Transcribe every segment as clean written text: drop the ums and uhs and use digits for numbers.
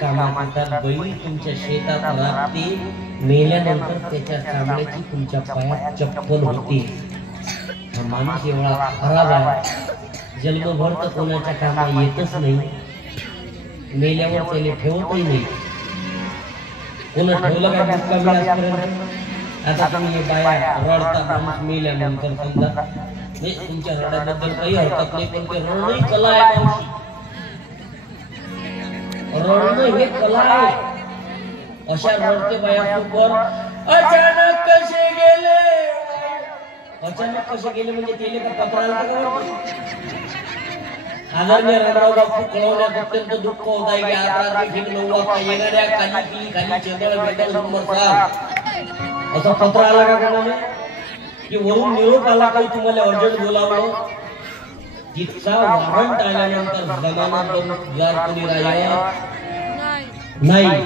कामात येतात. बैल तुमच्या शेतात राबते, मेल्यानंतर त्याच्या चामड्याची तुमच्या पायात चप्पल होती. हा माणूस एवढा खराब आहे, जन्मभर तर कोणाच्या कामा येतच नाही, मेल्यावर त्याने ठेवतही नाही. कोणा ठेवलं काय बुक्का मिळापर्यंत. आता तुम्ही बाया रडता, माणूस मेल्यानंतर समजा नाही, तुमच्या रडाबद्दल काही हरकत नाही, पण ते रडणं कला आहे मावशी. रडणं हे कला आहे. अशा रडते बायासोबत अचानक कसे गेले, अचानक कसे गेले म्हणजे तेले का पत्राला आदरणीय रामराव बापू कळवण्यात अत्यंत दुःख होत आहे की आज रात्री ठीक 9 वाजता येणाऱ्या खाली चेंदळ बेदल नंबर 7 असा पत्र आला का कोणाने की वरून निरोप आला काही तुम्हाला अर्जंट बोलावलं. तिचा वॉरंट आल्यानंतर जमानत देऊन जर कोणी राहिला नाही,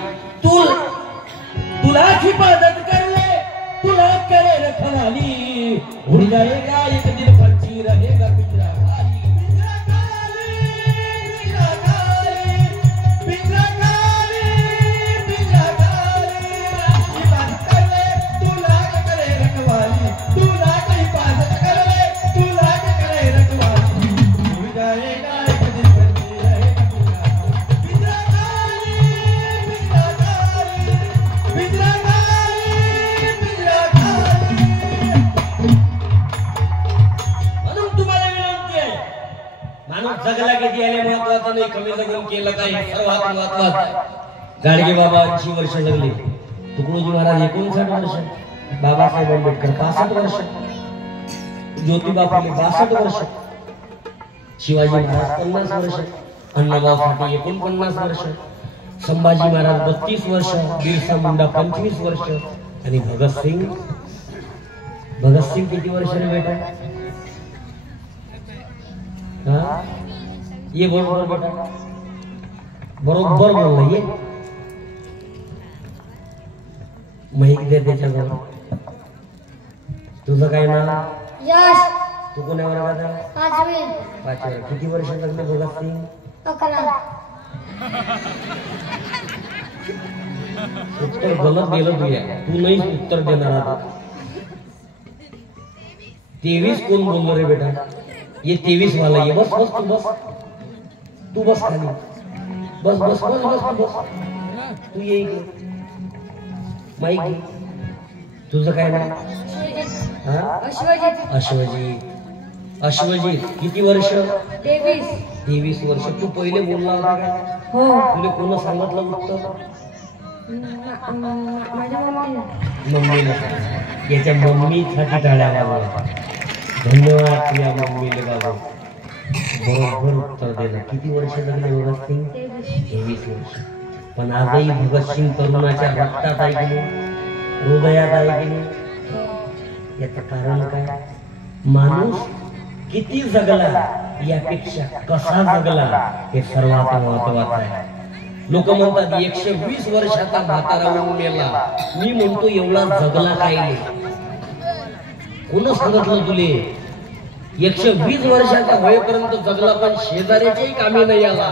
तुला हिफाजत कर ले, तुला करे रखवाली, उड़ जाएगा एक दिन पंछी रहेगा पिंजरा खाली. जगला किती आले महत्वाचं नाही, कमी जगून केलं काय सर्वात महत्वाचं. गाडगे बाबा 80 वर्ष जगले, तुकडोजी महाराज 59 वर्ष, बाबासाहेब आंबेडकर 65 वर्ष, ज्योतिबा फुले 62 वर्ष, शिवाजी महाराज 50 वर्ष, अण्णाभाऊ साठे 49 वर्ष, संभाजी महाराज 32 वर्ष, बिरसा मुंडा 25 वर्ष आणि भगत सिंग किती वर्ष रे बेटा? हाँ ये बरोबर बेटा, बरोबर बोल रही है. माहिती दे त्याच्याजवळ. तुझं काय नाव? यश. तू कोण्या वर्गात आहे? 5वी. 5वी. किती वर्ष जगले भगत सिंग? 11. उत्तर गलत गेलं तू नाही उत्तर देणार आता. 23 कोण बोललो रे बेटा? ये 23 वाला ये. बस बस तू बस खाली बस बस बस बस बस तू ये माईक. तुझं काय नाव? अश्वजीत. किती वर्ष? 23 वर्ष. तू पहिले बोलला होता का? हो. तुला कोण सांगितलं उत्तर? मम्मीला. याच्या मम्मीसाठी टाळ्या वाजवा. धन्यवाद तुझ्या मम्मीले बाबा, बरोबर उत्तर दिलं. किती वर्ष जगले भगत सिंग? 23 वर्ष. पण आजही भगत सिंग तरुणाच्या रक्तात आहे की नाही, हृदयात आहे की नाही? याचं कारण काय? माणूस किती जगला यापेक्षा कसा जगला हे सर्वात महत्वाचं आहे. लोक म्हणतात 120 वर्षाचा म्हातारा होऊन गेला, मी म्हणतो एवढा जगला काय नाही. कोण सांगितलं तुले? 120 वर्षाचा होईपर्यंत जगला, पण शेजाऱ्याच्याही कामी नाही आला.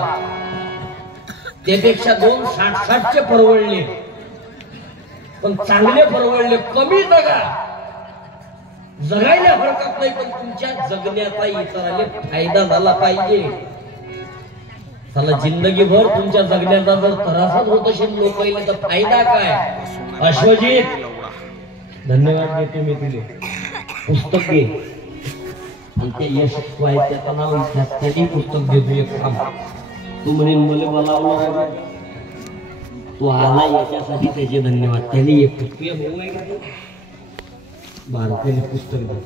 त्यापेक्षा 2 60-60चे परवडले, पण चांगले परवडले. कमी जगा, जगायला हरकत नाही, पण तुमच्या जगण्याचा इतराला फायदा झाला पाहिजे. चला, जिंदगीभर तुमच्या जगण्याचा जर त्रासच होत असेल लोकांना तर फायदा काय? अश्वजीत, धन्यवाद देतो मी तुले. पुस्तक घे आणि ते यश त्याचं नाव त्याने पुस्तक देतो. एक काम तू म्हणे मला बोलावलं, तू आला याच्यासाठी त्याचे धन्यवाद. त्याने एक भारतीय पुस्तक दे,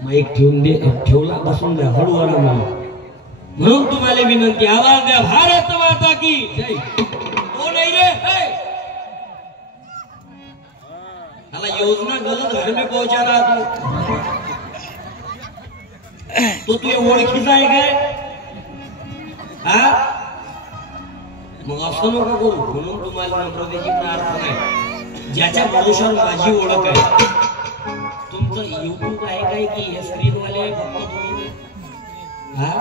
मग एक ठेवून दे, ठेवला बसून द्या हळूहळू. म्हणून तुम्हाला विनंती, आवाज द्या भारत माता की जय. तो नाही रे, योजना गलत घर में पहुंचा रहा तो तुझे ओळखीचा आहे काय? हा, मग असं नको करू. म्हणून तुम्हाला नम्रतेची प्रार्थना, ज्याच्या भरोशावर माझी ओळख आहे. तुमचं युट्यूब आहे काय की हे स्क्रीन वाले फक्त तुम्ही? हा,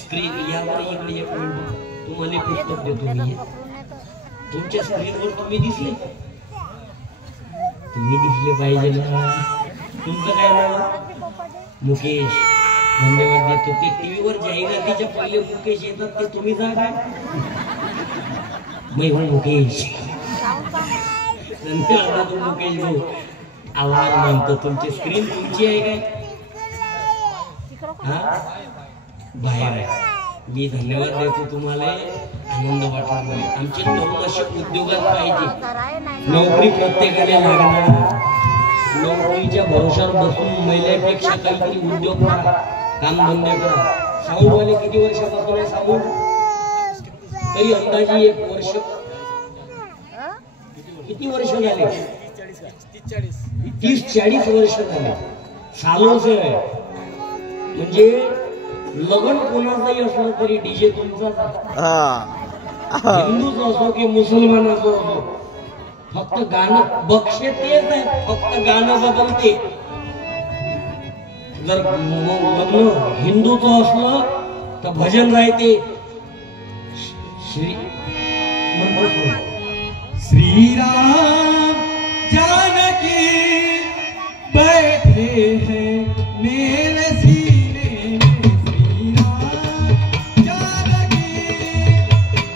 स्क्रीन यावर इकडे एक मिनिट तुम्हाला पुस्तक देतो मी. तुमच्या स्क्रीनवर तुम्ही दिसले पाहिजे ना. तुमचं काय नाव? मुकेश. धन्यवाद देतो. ते टीव्हीवर जाहिरातीच्या पहिले मुकेश येतात ते तुम्ही जा काय? मैं हूं मुकेश. धन्यवाद मुकेश भाऊ. आभार मानतो. तुमची स्क्रीन तुमची आहे काय? हा बाहेर आहे. मी धन्यवाद देतो तुम्हाला. आनंद वाटला. आमचे तरुण असे उद्योगात पाहिजे. नोकरी प्रत्येकाला लागणार. नोकरीच्या भरोशावर बसून महिलेपेक्षा काहीतरी उद्योग करा, काम धंदे करा. साऊंडवाले किती वर्षापासून आहे साऊंड? तरी अंदाजे 1 वर्ष. किती वर्ष झाले? 30-40 वर्ष झाले. सालोच आहे. म्हणजे लग्न कोणाचंही असलं तरी डीजे तुमचाच. हिंदूच असो की मुसलमानाचं असो, फक्त गाणं बक्षे तेच आहे. फक्त गाणं बदलते. जर लग्न हिंदूचं असलं तर भजन राहते. श्रीराम जानकी बैठे हैं मेरे सीने में. श्रीराम जानकी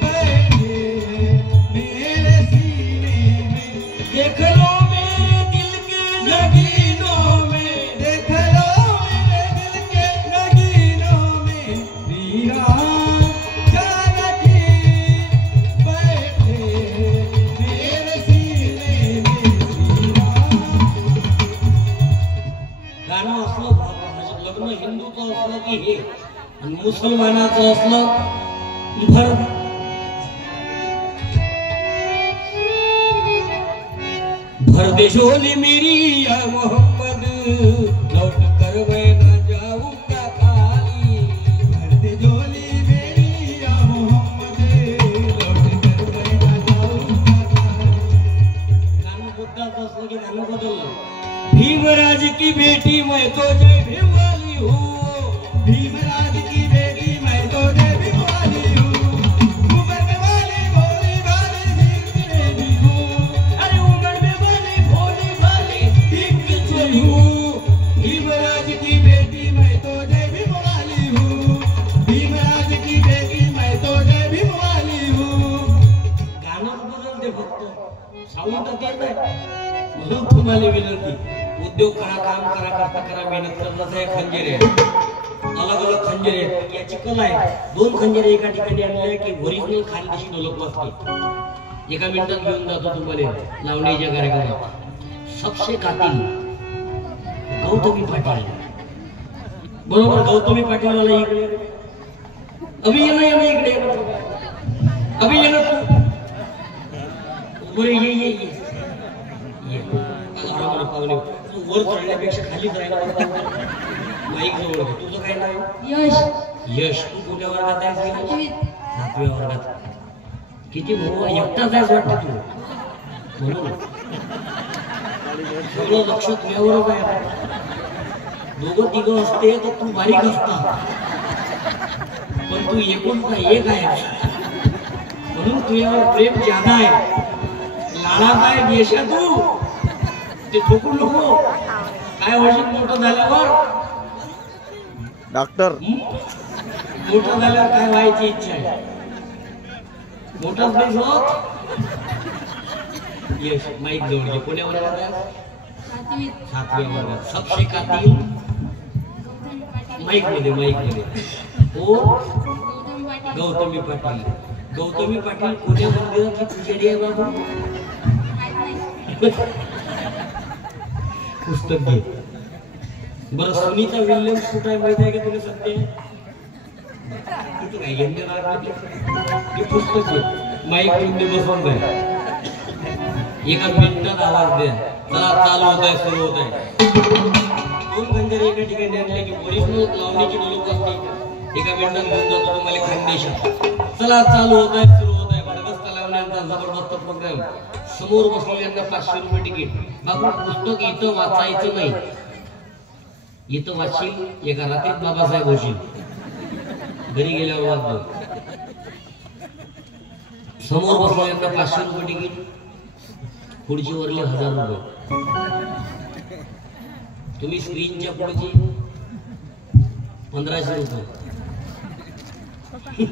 बैठे हैं मेरे सीने में. देख लो मेरे दिल के नगीनों में. देख लो मेरे दिल के नगीनों में. श्रीराम जानकी बैठे मेरे सीने में. गाणं असलं लग्न हिंदूचं असलं की हे, आणि मुसलमानाचं असलं भर. भर दे झोली मेरी या मोहम्मद, लौट कर मैं न जाऊंगा खाली. भर दे झोली मेरी या मोहम्मद, लौट कर मैं न जाऊंगा खाली. गाणं मुद्दाचं असलं की गाणं बदललं. भीमराज की बेटी मैं तो जय भीम वाली हूँ. भीमराज की बेटी मैं तो जय भीम वाली हूँ. उमर में वाली भोली भाली भीम की देवी हूँ. अरे उमर में वाली भोली भाली भीम की चोरी हूँ. भीमराज की बेटी मैं तो जय भीम वाली हूँ. भीमराज की बेटी मैं तो जय भीम वाली हूँ. गाणं बदलते फक्त, साऊंड तर तेच आहे. म्हणून तुम्हाला विनंती, उद्योग करा, काम करा, कष्ट करा, मेहनत करण्याचं हे खंजीर आहे. अलग अलग खंजीर आहेत. याची कला आहे. 2 खंजीरे एका ठिकाणी आणले की ओरिजिनल खानदेशी ढोलक वाजते. एका मिनिटात घेऊन जातो तुम्हाला लावणीच्या कार्यक्रमात. सबसे कातील गौतमी पाटील. बरोबर, गौतमी पाटील वाला इकडे. अभि ये ना इकडे. अभि ये ना तू. बरे ये ये ये ये. पाहुणे वर चढण्यापेक्षा खाली जायला माईक जवळ. तुझं काय नाव? यश. यश. तू कोणत्या वर्गात आहेस? 7व्या वर्गात. किती भाऊ एकटाच आहेस वाटतं तू. म्हणून सगळं लक्ष तुझ्यावरच आहे. 2-3 असते तर तू बारीक असता, पण तू एकुलता एक आहे. म्हणून तुझ्यावर प्रेम ज्यादा आहे. लाडात आहे देशा तू. ते ठोकून नको. काय होशील मोठं झाल्यावर? डॉक्टर. मोठं झाल्यावर काय व्हायची इच्छा आहे? मोठाच नाही होत. यश माईक जवळ. कोण्या वर्गात आहे? 7व्या वर्गात. सबसे कातील माईक मध्ये. हो, गौतमी पाटील. गौतमी पाटील कोण्या मंदिरात की पुजारी आहे बाबू? पुस्तक घे. बरं, सुनीता विल्यम्स कुठं आहे माहिती आहे का तुला? सत्य किती काय घेणे लागले. पुस्तक घे. माईक ठेवून बसून जाय. एका मिनिटात आवाज द्या. चला चालू होत आहे, सुरू होत आहे. 2 खंजर एका ठिकाणी आणले की ओरिजिनल लावणीची ढोलक असते. एका मिनिटात घेऊन जातो तुम्हाला खानदेशात. चला चालू होत आहे, सुरू होत आहे. भडगस्त लावण्यांचा जबरदस्त प्रोग्राम. समोर बसलेल्यांना 500 रुपये तिकीट. बाबू पुस्तक इथं वाचायचं नाही. इथं वाचशील एका रात्रीत बाबासाहेब होशील. घरी गेल्यावर वाचतो. समोर बसलेल्यांना 500 रुपये तिकीट, खुर्चीवरले 1000 रुपये. तुम्ही स्क्रीनच्या पुढची 1500 रुपये.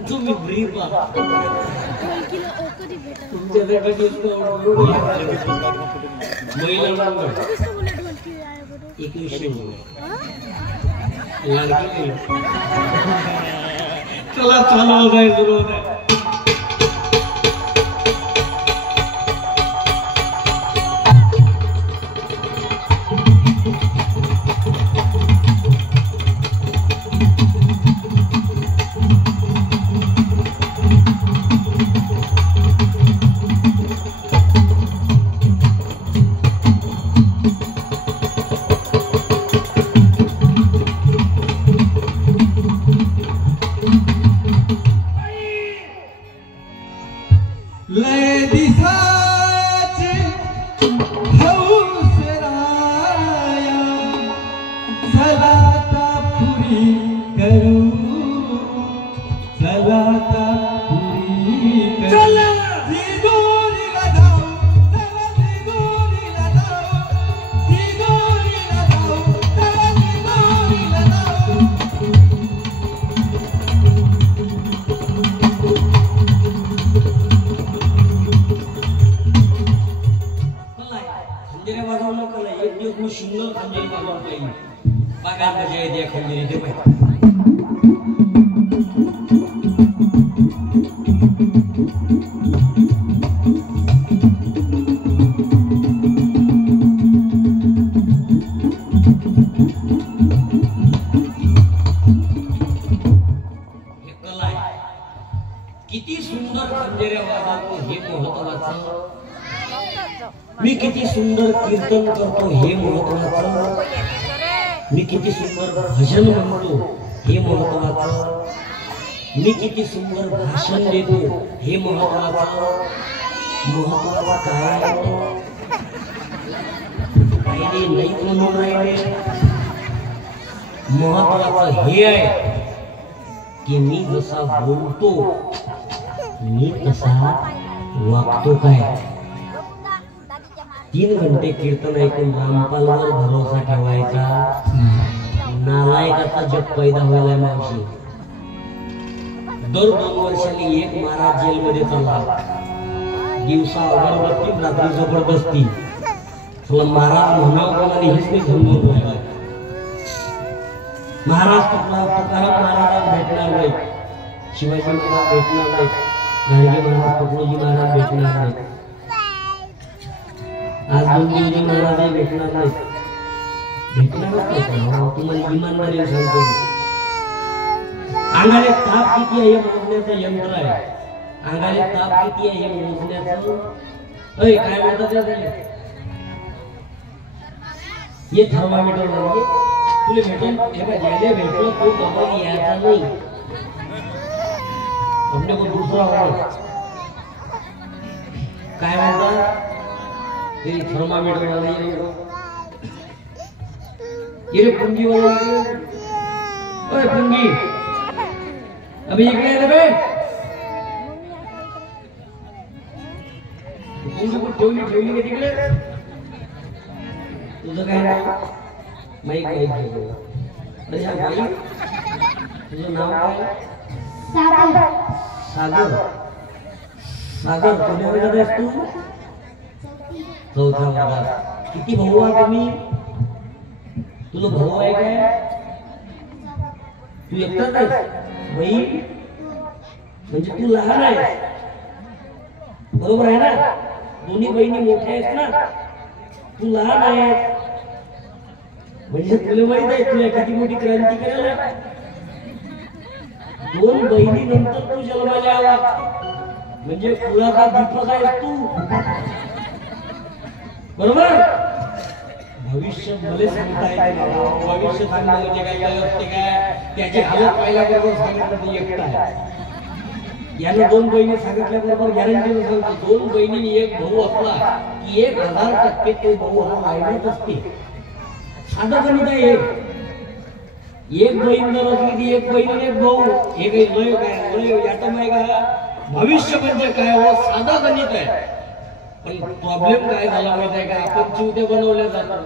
तुम्ही फ्री पहा. तुमच्यासाठी डिस्काउंट महिला 2100 रुपये. लाडकी बहीण. चला चालू होताय, सुरू होताय. किती सुंदर खंजिऱ्या वाजवतो हे महत्वाचं, मी किती सुंदर कीर्तन करतो हे महत्वाचं, मी किती सुंदर भजन म्हणतो हे महत्वाचं, मी किती सुंदर भाषण देतो हे महत्वाचं. महत्वाचं काय काही नाही म्हणून राहिले. महत्वाचं हे आहे की मी जसा बोलतो मी तसा वागतो काय. 3 घंटे कीर्तन ऐकून रामपालवर भरोसा ठेवायचा. नालायकाचा जग पैदा व्हायला मावशी. दर 2 वर्षांनी एक महाराज जेलमध्ये चालला. दिवसा अगरबत्ती, रात्री जबरदस्ती. तुला महाराज म्हणावं कोणाला हेच नाही समजून राहिला. महाराज तुकाराम महाराज भेटणार नाही, शिवाजी महाराज भेटणार नाही, गाडगे महाराज, तुकडोजी महाराज भेटणार नाही, आज दोंडीजी महाराज भेटणार नाही. भेटणारच नाही. तुम्हाला इमानदारीने सांगतो, अंगाले ताप किती आहे हे मोजण्याचं यंत्र आहे. अंगाले ताप किती आहे हे मोजण्याचं काय म्हणतात हे थर्मामीटर म्हणजे तुला भेटून हे बघ ज्याला भेटलो तो कमाई यायचा नाही. अपने को दूसरा हो काय म्हणतात हे थर्मामीटर वाला ये पुंगी वाला. ओए पुंगी अभी इकडे आहे बे. पुंगी को ठेवली का तिकडे. तुझं काय नाव. माईक माईक तुझं नाव काय. सागर. सागर सागर कोण्या वर्गात आहेस तू. 4थ्या वर्गात. किती भाऊ आहे तुम्ही. तुला भाऊ आहे काय. तू एकटाच आहेस. बहीण म्हणजे तू लहान आहेस बरोबर आहे ना. दोन्ही बहिणी मोठ्या आहेत ना. तू लहान आहेस म्हणजे तुला माहित आहे तुला किती मोठी क्रांती करायला. 2 बहिणी नंतर तू जन्माला आला म्हणजे कुळाचा दीपक आहेस तू बरोबर. भविष्य भले सांगता येते. भविष्य सांगणं म्हणजे काय असते काय त्याची हालत पाहिल्याबरोबर सांगितलं ते एकटा आहे. यानं 2 बहिणी सांगितल्याबरोबर गॅरंटीने सांगतो 2 बहिणींनी एक भाऊ असला की 1000% तो भाऊ हा राहिलाच असते. साधं गणित आहे. एक बहीण जर असली की एक बहीण एक भाऊ. हे काही लय काय लय याटम आहे का. भविष्य म्हणजे काय हो, साधा गणित आहे. पण प्रॉब्लेम काय झाला माहिती आहे का, आपण चिवटे बनवले जातात,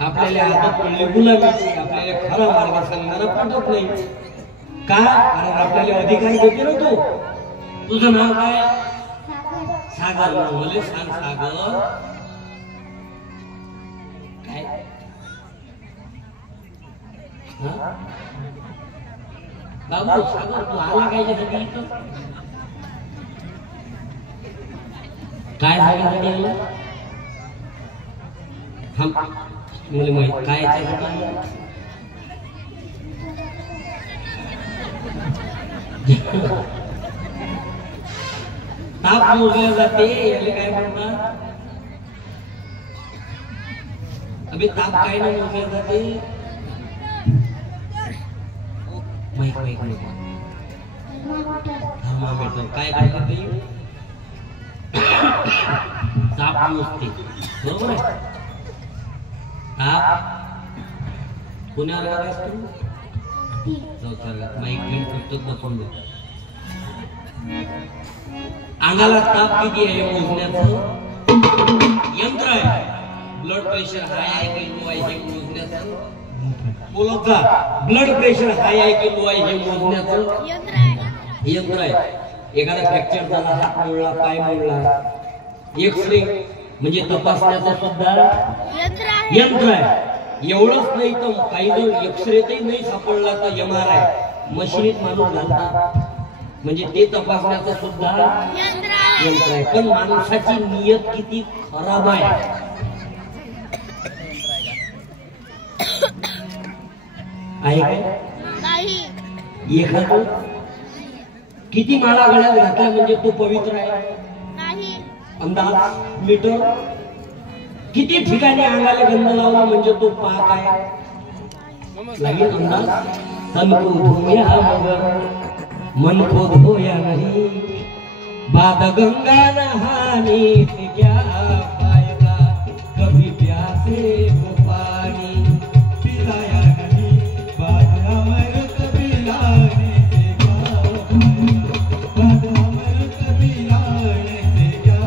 आपल्याला आदत पडली गुलामीची, आपल्याला खरा मार्ग सांगणारा पटत नाही. का? कारण आपल्याला अधिकारी देते ना तू. तुझं नाव काय? सागर. मला सांग सागर काय? बाबू सागर तू आला काय त्यासाठी इथं? काय सांगायसाठी आला? मला माहित काय याच्यासाठी आला? ताप मोजल्या जाते याला काय म्हणतात? अबे ताप काय नाही मोजल्या जाते? माहित थर्मामीटर काय करतात ते? ताप मोजते, बरोबर आहे. ताप पुण्यावर वर्गात असतो, चौथ्याला माईक घेऊन पुस्तक बसून दे. अंगाला ताप किती आहे मोजण्याचं यंत्र आहे. ब्लड प्रेशर हाय आहे की लो आहे हे मोजण्याचं बोलत जा. ब्लड प्रेशर हाय आहे की लो आहे हे मोजण्याचं यंत्र आहे. एखादा फ्रॅक्चर झाला, हात मोडला, पाय मोडला, एक्सरे म्हणजे तपासण्याचं सुद्धा यंत्र आहे. एवढंच नाही तर काही जर एक्सरेतही नाही सापडला तर MRI मशीनीत माणूस घालतात, म्हणजे ते तपासण्याचं सुद्धा यंत्र आहे. पण माणसाची नियत किती खराब आहे. एखादं किती माळा गळ्यात घातल्या म्हणजे तो पवित्र आहे? अंदाज मीटर. किती ठिकाणी अंगाला गंध लावला म्हणजे तो पाक आहे? लागेल अंदाज. तन को धोया मगर मन को धोया नहीं, बाद गंगा नहाने से क्या फायदा, कभी प्यासे को पानी पिलाया नहीं, बाद अमृत पिलाने से क्या फायदा, बाद अमृत पिलाने से क्या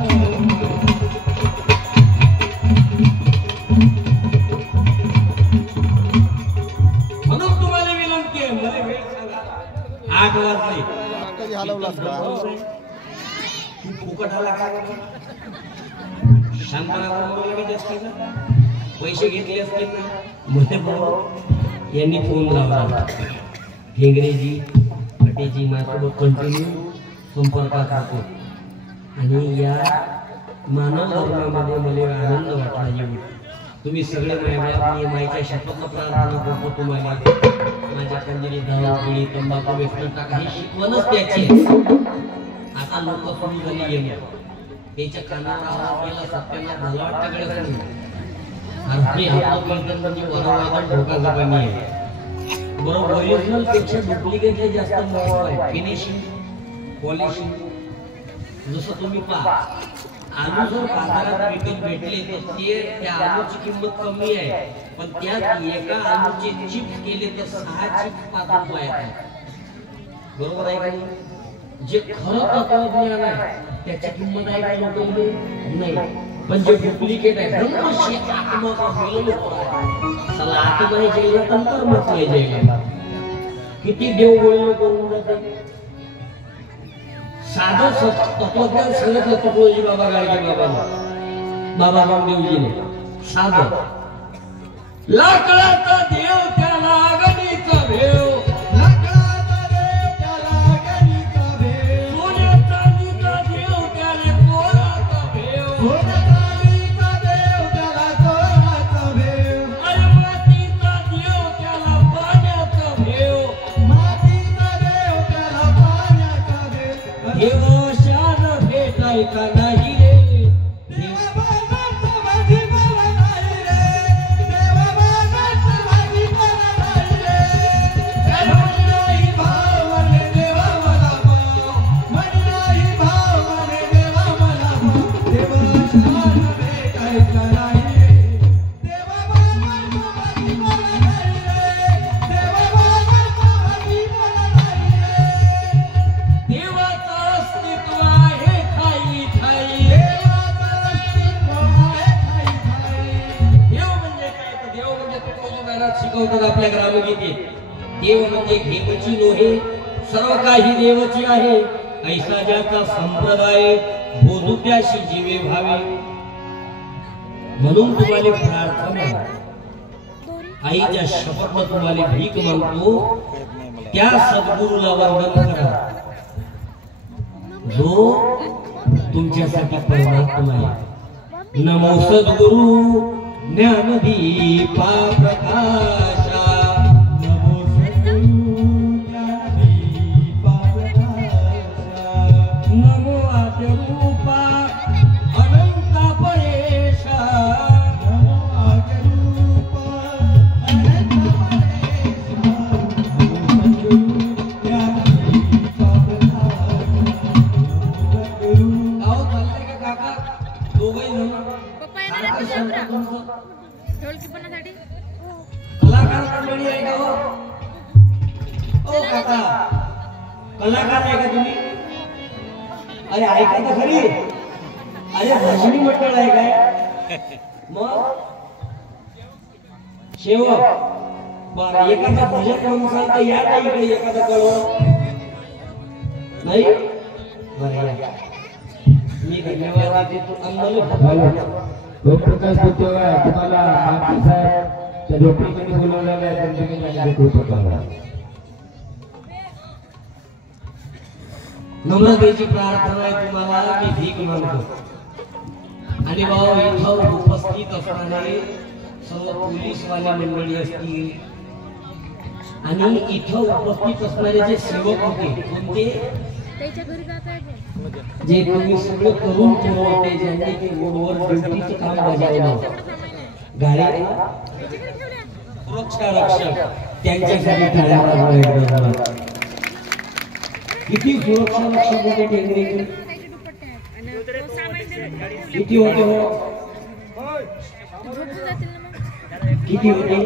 म्हणून तुम्हाला विनंती आहे, मला वेळ सांगा. 8 वाजले. कधी हलवलास का? तू फुकट आला का? शांतराव पैसे घेतले असतील ना. मध्ये भाऊ यांनी फोन लावला. हेगरेजी फटेजी माझ्यासोबत कंटिन्यू संपर्कात राहतो आणि या मानव धर्मामध्ये मला आनंद वाटला. येऊन तुम्ही सगळे माईच्या शपथ प्रार्थना करतो तुम्हाला. माझ्या कंदिरी दारू पिळी तंबाखू व्यसन टाका ही शिकवणच त्याची. आता लोक सुरू झाली गेल्या त्याच्या कानावर आवाज केला सत्याना झाला वाटतं कडे अरे हात कीर्तन म्हणजे बरोबर धोका जपानी आहे. बरोबर ओरिजिनल पेक्षा डुप्लिकेट हे जास्त महत्व आहे. Finishing polishing. जसं तुम्ही पहा आलू जर बाजारात विकत भेटले तर ते त्या आलूची किंमत कमी आहे, पण त्यात एका आलूचे चिप्स केले तर 6 चिप्स 5 रुपये आहेत. बरोबर आहे का? जे खरं तत्वज्ञान आहे त्याची किंमत आहे का लोकांमध्ये? नाही. पण जे डुप्लिकेट आहे ब्रह्मशी आत्मा का मिळून चला आत्मा हे जेला नंतर म्हटलंय जेला. किती देव बोलणं करून जाते. साधं तत्वज्ञान सांगितलं तुकोजी बाबा गाडगे बाबा रामदेवजीने. साधं लाकडाचा देव त्याला गणित भेव, लाकडाचा देव त्याला गणित भेव, सोन्या चांदीचा देव त्याला कोराचा भेव, सोन्या चांदीचा देव त्याला चोराचा भेव, अरे मातीचा देव त्याला पाण्याचा भेव, मातीचा देव त्याला पाण्याचा भेव. देव शान भेटाय का नाही रे. देवाचा म्हणतात आपल्या ग्रामगीतेत, देव म्हणजे घेवची नोहे, सर्व काही देवची आहे, ऐसा ज्याचा संप्रदाय बोधू त्याशी जीवे भावे. म्हणून तुम्हाला प्रार्थना, आईच्या शपथ तुम्हाला भीक मागतो, त्या सद्गुरूला वंदन करा जो तुमच्यासाठी परमात्मा आहे. नमो सद्गुरु ज्ञानदीपा प्रकाशा, नमो सद्गुरु ज्ञानदीपा प्रकाशा, नमो आद्यरूपा अनंता परेशा, नमो आद्यरूपा अनंता परेशा, नमो सद्गुरु ज्ञानदीपा प्रकाशा, सद्गुरु. गाव चाललंय का काका? दोघंही जण पप्पा येणार आहेत का शामराव? ढोलकीपणासाठी कलाकार मंडळी आहे का हो? ओ काका, कलाकार आहे का तुम्ही? अरे ऐका तर खरी. अरे भाषणी मंडळ आहे काय? मग शेवक बरं, एखादा भजन म्हणून सांगता या का इकडे एखादा कळव नाही? बरं या. मी धन्यवाद देतो. लोकप्रकाश देतोय तुम्हाला आमचे साहेब त्या लोकप्रकाशाने बोलवलेलं आहे, पण तुम्ही त्यांना कृपा करा. नम्रतेची प्रार्थना आहे तुम्हाला, मी भीक मागतो. आणि भाऊ इथं उपस्थित असणारे सर्व पोलीसवाले मंडळी असतील आणि इथं उपस्थित असणारे जे सेवक होते कोणते, त्याच्या घरी जात आहे पण जे तुम्ही सगळे करून पुरवते, ज्यांनी ते रोडवर ड्युटीचं काम बजावलं, गाडी सुरक्षा रक्षक, त्यांच्यासाठी टाळ्या वाजवायला. किती सुरक्षा रक्षक होते टेक्निक, त्याचे दुपट्टे आहेत आणि तो सामान ठेवले. किती होते हो? झोपून जातील ना मग. किती होते?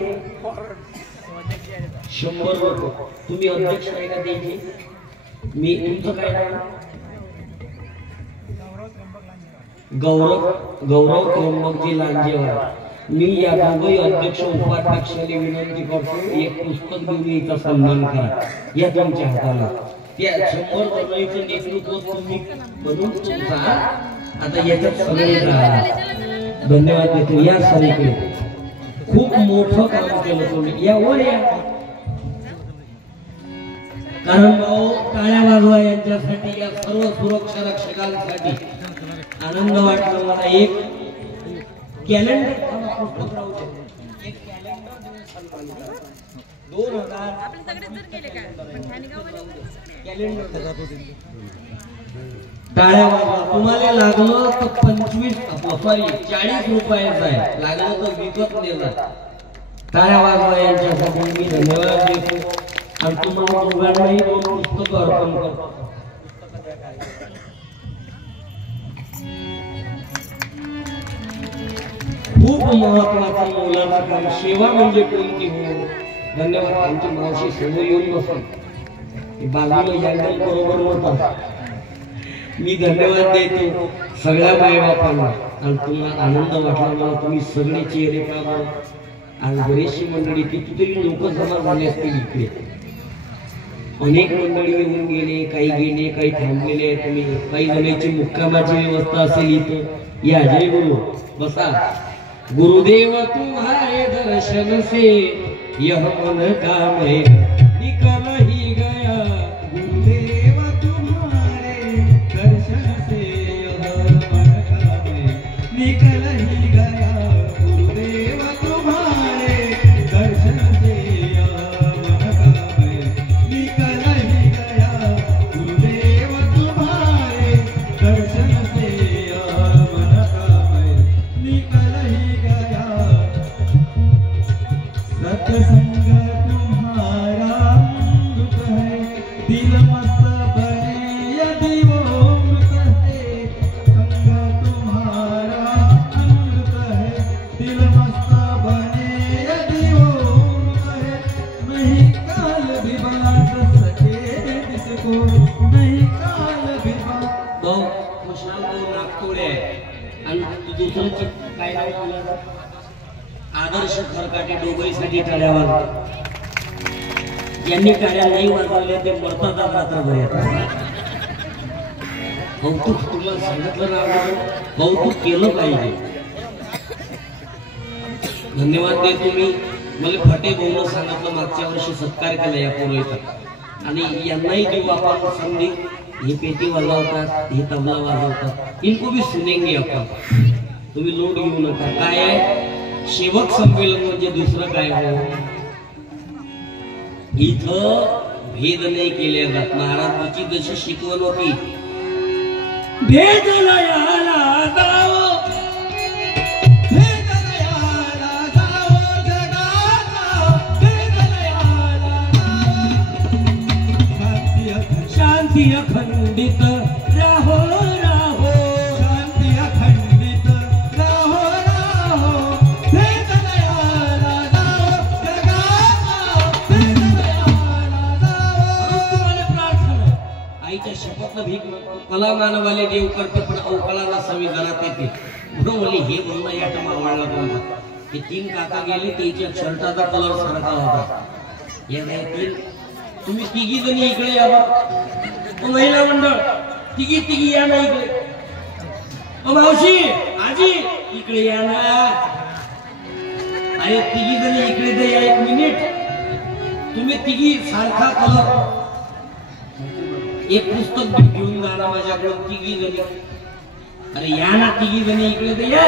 100 लोक. तुम्ही अध्यक्ष आहे का त्याचे? मी तुमचं काय नाव? गौरव त्र्यंबकजी लांजेवार. मी या दोघही अध्यक्ष उपाध्यक्षाला विनंती करतो, एक पुस्तक देऊन याचा सन्मान करा या तुमच्या हाताला. त्या 100 जणांचं नेतृत्व तुम्ही म्हणून तुमचा आता याच्यात सगळे राहा. धन्यवाद देतो. या सगळीकडे खूप मोठं काम केलं तुम्ही. या वर या, कारण भाऊ टाळ्या वाजवा यांच्यासाठी, या सर्व सुरक्षा रक्षकांसाठी. आनंद वाटला मला. एक कॅलेंडर पुस्तक राहू दे. एक कॅलेंडर देऊन सन्मान करा. 2000 आपण सगळे जर गेले का पण ठाणे गावाला कॅलेंडर टाळ्या वाजवा. तुम्हाला लागलं तर 40 रुपयाचं आहे, लागलं तर विकत नेला. टाळ्या वाजवा यांच्यासाठी मी धन्यवाद देतो. आणि तुम्हाला दोघांनाही 2 पुस्तकं अर्पण करतो. खूप महत्वाचं मोलाचं काम. सेवा म्हणजे कोणती हो? धन्यवाद. आमची मावशी समोर येऊन बसली, बाजूला जंगल बरोबर होता. मी धन्यवाद देतो सगळ्या मायबापांना. आणि तुम्हाला आनंद वाटला मला. तुम्ही सगळे चेहरे पाहा. आणि बरीचशी मंडळी, कितीतरी लोक जमा झाले असतील इकडे. अनेक मंडळी येऊन गेले, काही गेले, काही थांबलेले. तुम्ही काही जणांची मुक्कामाची व्यवस्था असेल इथं. या जय गुरु, बसा. गुरुदेव तुम्हारे दर्शन से यह मन कामे निकल ही गया. गुरुदेव तुम्हारे दर्शन से यह मन कामे निकल ही गया. गुरुदेव तुम्हारे दर्शन से यह मन कामे निकल ही गया. गुरुदेव तुम्हारे दर्शन से यह मन कामे निकल ही गया. सत्संग तुम्हारा अमृत है, दिल मस्त बने यदि वो अमृत है. संग तुम्हारा अमृत है, दिल मस्त बने यदि वो अमृत है. नहीं काल भी बांट सके जिसको, नहीं काल भी बांट. भाऊ कुशाल भाऊ नागतोडे आहे. आणि दुसरं काय नाव तुला? आदर्श खरकाटे डोबळीसाठी टाळ्या वाजवतात. यांनी टाळ्या नाही वाजवल्या ते मरतात आज रात्रभर येतात. कौतुक तुला सांगितलं ना, कौतुक केलं पाहिजे. धन्यवाद दे तुम्ही मला फटे बोलणं सांगितलं. मागच्या वर्षी सत्कार केला या पुरोहितात आणि यांनाही देऊ आपण संधी. हे पेटी वाजवतात, हे तबला वाजवतात, इनको भी सुनेंगे आपण. तुम्ही लोट घेऊ नका. काय आहे सेवक संमेलन म्हणजे दुसरं काय हो, इथं भेद नाही केले जात. महाराजांची जशी शिकवण होती, भेद लयाला जावो, भेद लयाला जावो जगाचा, भेद लयाला जावो. शांती अखंडित राहो राहो, शांती अखंडित राहो राहो. भेद लयाला जावो जगाचा, भेद लयाला जावो. तुम्हाला प्रार्थना आईच्या शपथनं भीक मागतो. कला मानवाले देव करते पण अवकला नसावी घरात येते. बरोबर हे बोलणं यात मावळला बोलला. हे 3 काका गेले, त्याच्या शर्टाचा कलर सारखा होता. या तीन तुम्ही तिघी जणी इकडे यावं. महिला मंडळ तिघी या ना इकडे. मावशी आजी इकडे या ना. अरे तिघी जणी इकडे तर या 1 मिनिट. तुम्ही तिघी सारखा कलर एक पुस्तक घेऊन जाणार माझ्याकडून तिघी जणी. अरे या ना तिघी जणी इकडे तर या.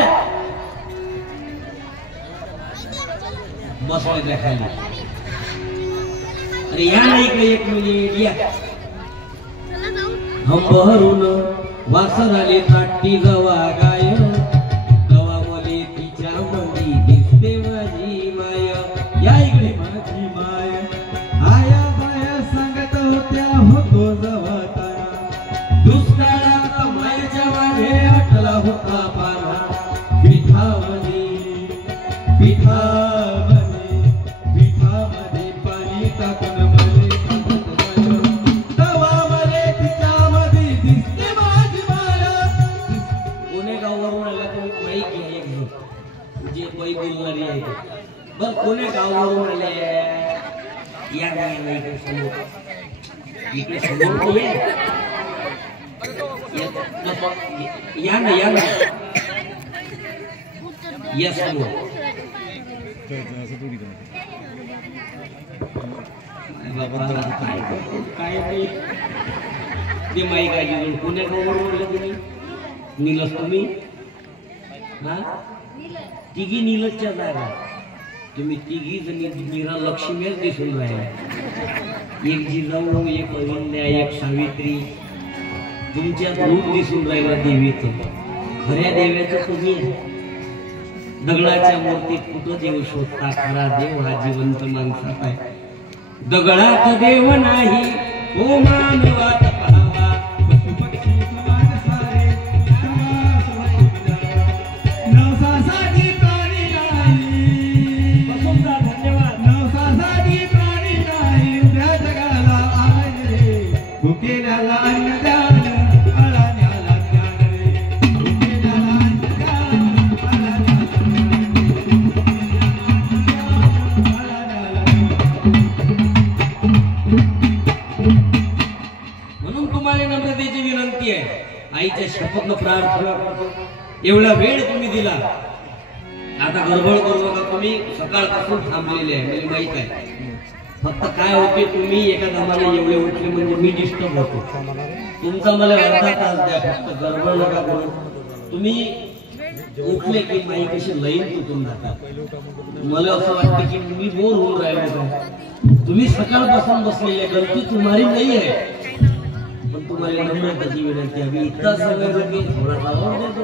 बसले त्या खाली. अरे या ना इकडे 1 मिनिट या. हंबरून वासर आले ताटी जवा गाय, तवा मले तिच्या मंदी दिसते माझी माय. या इकडे माझी माय. आया बाया सांगत होत्या होतो जवताना, दुष्काळात मायेच्या मागे अटला होता पाना. पिठामध्ये पाणी टाकून मले तवा मले तिच्यामध्ये दिसते माझी माया. कोणे गावावरून आल्या तुम्ही माईक घ्या एक जण जे बाई बोलणारी आहे ते. बस कोणे गावावरून आले या ना इकडे समोर. इकडे समोर या ना या समोर. काय ते माईक आहे कोण्या गावावरून आले तुम्ही. नीलस तुम्ही हा तिघी नीलसच्या जागा. तुम्ही तिघी जणी मीरा लक्ष्मीच दिसून राहिल्या. एक जिजाऊ, एक अहिल्या, एक सावित्री. तुमच्या रूप दिसून राहिला देवीचं. खऱ्या देवाचं तुम्ही दगडाच्या मूर्तीत कुठं देव शोधता. खरा देव हा जिवंत माणसात आहे. दगडात देव नाही तो मानवात पाहावा. पशुपक्षी समान सारे नवसासाठी प्राणी नाही. वसुंधरा धन्यवाद. नवसासाठी प्राणी नाही. उद्या जगाला आण रे, भुकेल्याला अन्न द्यान, अळाण्याला ज्ञान रे. भुकेल्याला अन्न द्यान, अळाण्याला म्हणून तुम्हाला नम्रतेची विनंती आहे. आईच्या शपथनं प्रार्थना करतो. एवढा वेळ तुम्ही दिला. आता गडबड करू नका. तुम्ही सकाळपासून थांबलेले आहे मला माहित आहे. फक्त काय होते तुम्ही एका दमाने एवढे उठले म्हणजे मी डिस्टर्ब होतो. तुमचा मला अर्धा तास द्या. फक्त गडबड नका करू. तुम्ही उठले की माई कशी लईन तुटून जातात. मला असं वाटतं की मी बोर होऊन राहिलो. तुम्ही सकाळपासून बसलेले. गलती तुम्हारी नाही आहे पण तुम्हाला नम्रतेची विनंती आहे. इतका सगळं की थोडासा आवाज देतो.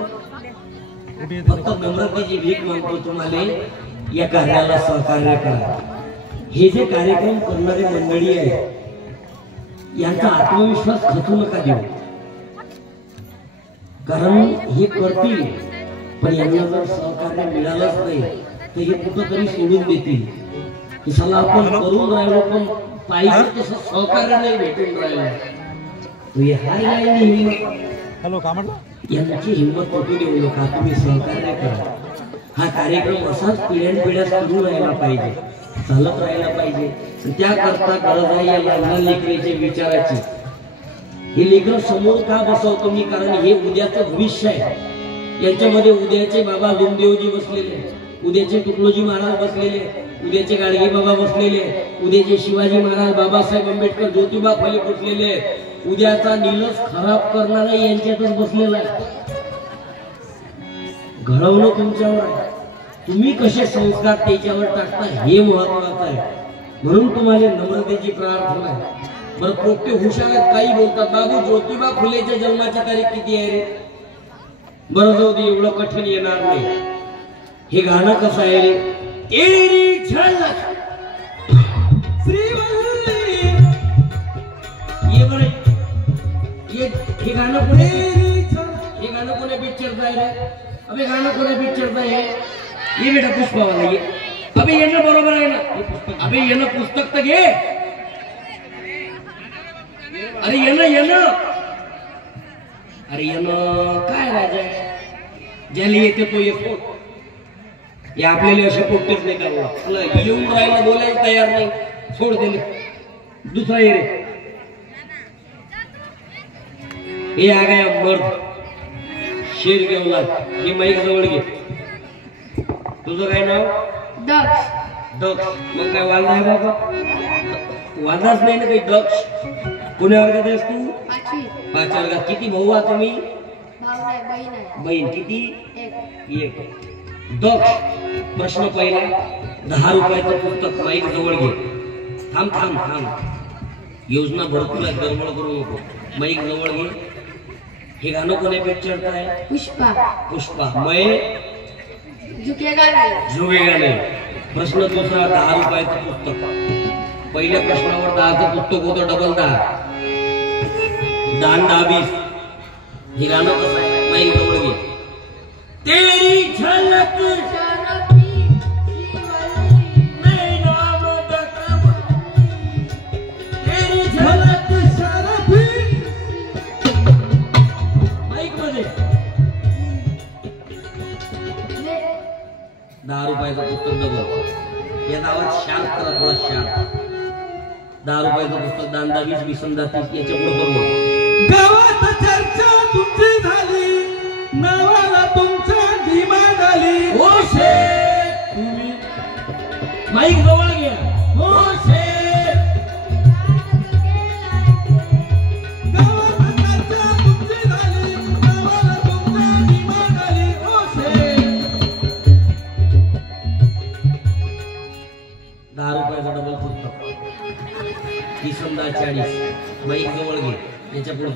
फक्त नम्रतेची भीक मागतो तुम्हाला या कार्याला सहकार्य करा. हे जे कार्यक्रम करणारी मंडळी आहे यांचा आत्मविश्वास खचू नका देऊ. कारण हे करतील पण यांना जर सहकार्य मिळालंच नाही तर हे कुठंतरी सोडून देतील. कशाला आपण करून राहिलो पण पाहिजे तसं सहकार्य नाही भेटून राहिलं. हॅलो का म्हटलं यांची हिंमत कुठे देऊ नका. तुम्ही सहकार्य करा. हा कार्यक्रम असाच पिढ्यानपिढ्या सुरू राहायला पाहिजे, चालत राहायला पाहिजे. त्याकरता गरज आहे या लहान लेकरांच्या विचाराची. हे लेकर समोर का बसवतो मी, कारण हे उद्याचं भविष्य आहे. यांच्यामध्ये उद्याचे बाबा लुमदेवजी बसलेले, उद्याचे तुकडोजी महाराज बसलेले, उद्याचे गाडगे बाबा बसलेले, उद्याचे शिवाजी महाराज, बाबासाहेब आंबेडकर, ज्योतिबा फुले बसलेले, उद्याचा नीलस खराब करणारा यांच्यातच बसलेला आहे. घडवणं तुमच्यावर आहे, तुम्ही कसे संस्कार त्याच्यावर टाकता हे महत्वाचं आहे. म्हणून तुम्हाला नम्रतेची प्रार्थना आहे. बरं पोट्टे हुशार आहेत, काही बोलतात बाबू ज्योतिबा फुलेच्या जन्माची तारीख किती आहे रे? बरं जाऊ दे, एवढं कठीण येणार नाही. हे गाणं कसं आहे रे? तेरी झलक श्रीवल्ली, ये बरे हे गाणं कोणी, हे गाणं कोणी पिक्चरचं आहे रे? अबे गाणं कोणी पिक्चरचं आहे? ये बेटा पुष्पावाला ये. अबे येणं बरोबर आहे ना? अबे येणं पुस्तक तर घे. अरे येणं अरे येणं काय राजा ज्याला येते तो येतो. हे आपल्याला असे पोटतेच नाही करणार. येऊन राहायला बोलायला तयार नाही, सोड दिले. दुसरा ये रे, हे आ गया मर्द शेर घेऊन. हे माईक जवळ घे. तुझं काय नाव? दक्ष. दक्ष. मग काय वांदा आहे बाबा? वांदाच नाही ना काही. दक्ष कोण्या वर्गात आहेस तू? 5 वर्गात. किती भाऊ आहात तुम्ही? बहीण किती? 1. दक्ष, प्रश्न पहिला. 10 रुपयाचं पुस्तक माईक जवळ घे. थांब. योजना भरपूर आहे, गडबड करू नको. माईक जवळ घे. हे गाणं कोण्या पिक्चरचं आहे? पुष्पा. मैं झुकेगा नाही. प्रश्न दुसरा. 10 रुपयाचं पुस्तक. पहिल्या प्रश्नावर 10चं पुस्तक होतं, डबल 10. 10 हे गाणं कसं आहे? माईक जवळ घे. तेरी झलक तेरी झलक शरफी. माईक मध्ये 10 रुपयाचं पुस्तक डबल. या नावात शांत करा, थोडा शांत. 10 रुपयाचं पुस्तक. 10 20 20 30 याच्या पुढे गावात चर्चा तुमची झाली, नावाला तुमच्या डिमांड आली. हो शेठ, तुम्ही माईक जवळ घ्या. हो शेठ, गावात चर्चा तुमची झाली, नावाला तुमच्या डिमांड आली. हो शेठ. 10 रुपयाचं डबल पुस्तक. 20 40. माईक जवळ घे. याच्या पुढे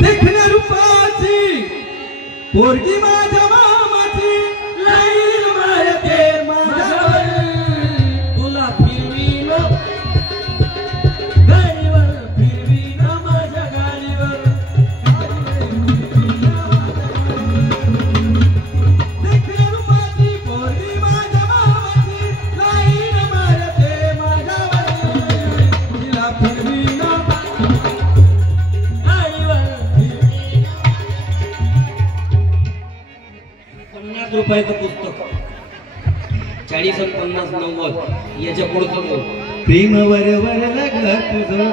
देखण्या रूपाची पोरगी माझ्या मामाची, लाईन मारते माझ्यावर. तुला फिरवीन गाडीवर, फिरवीन माझ्या गाडीवर. देखण्या रूपाची पोरगी माझ्या मामाची, लाईन मारते माझ्यावर. तिला फिरवीन रुपयाचं पुस्तक. 40 आणि 50 90 याच्या पुढचं बोल. प्रेम वरवरलं ग तुझं,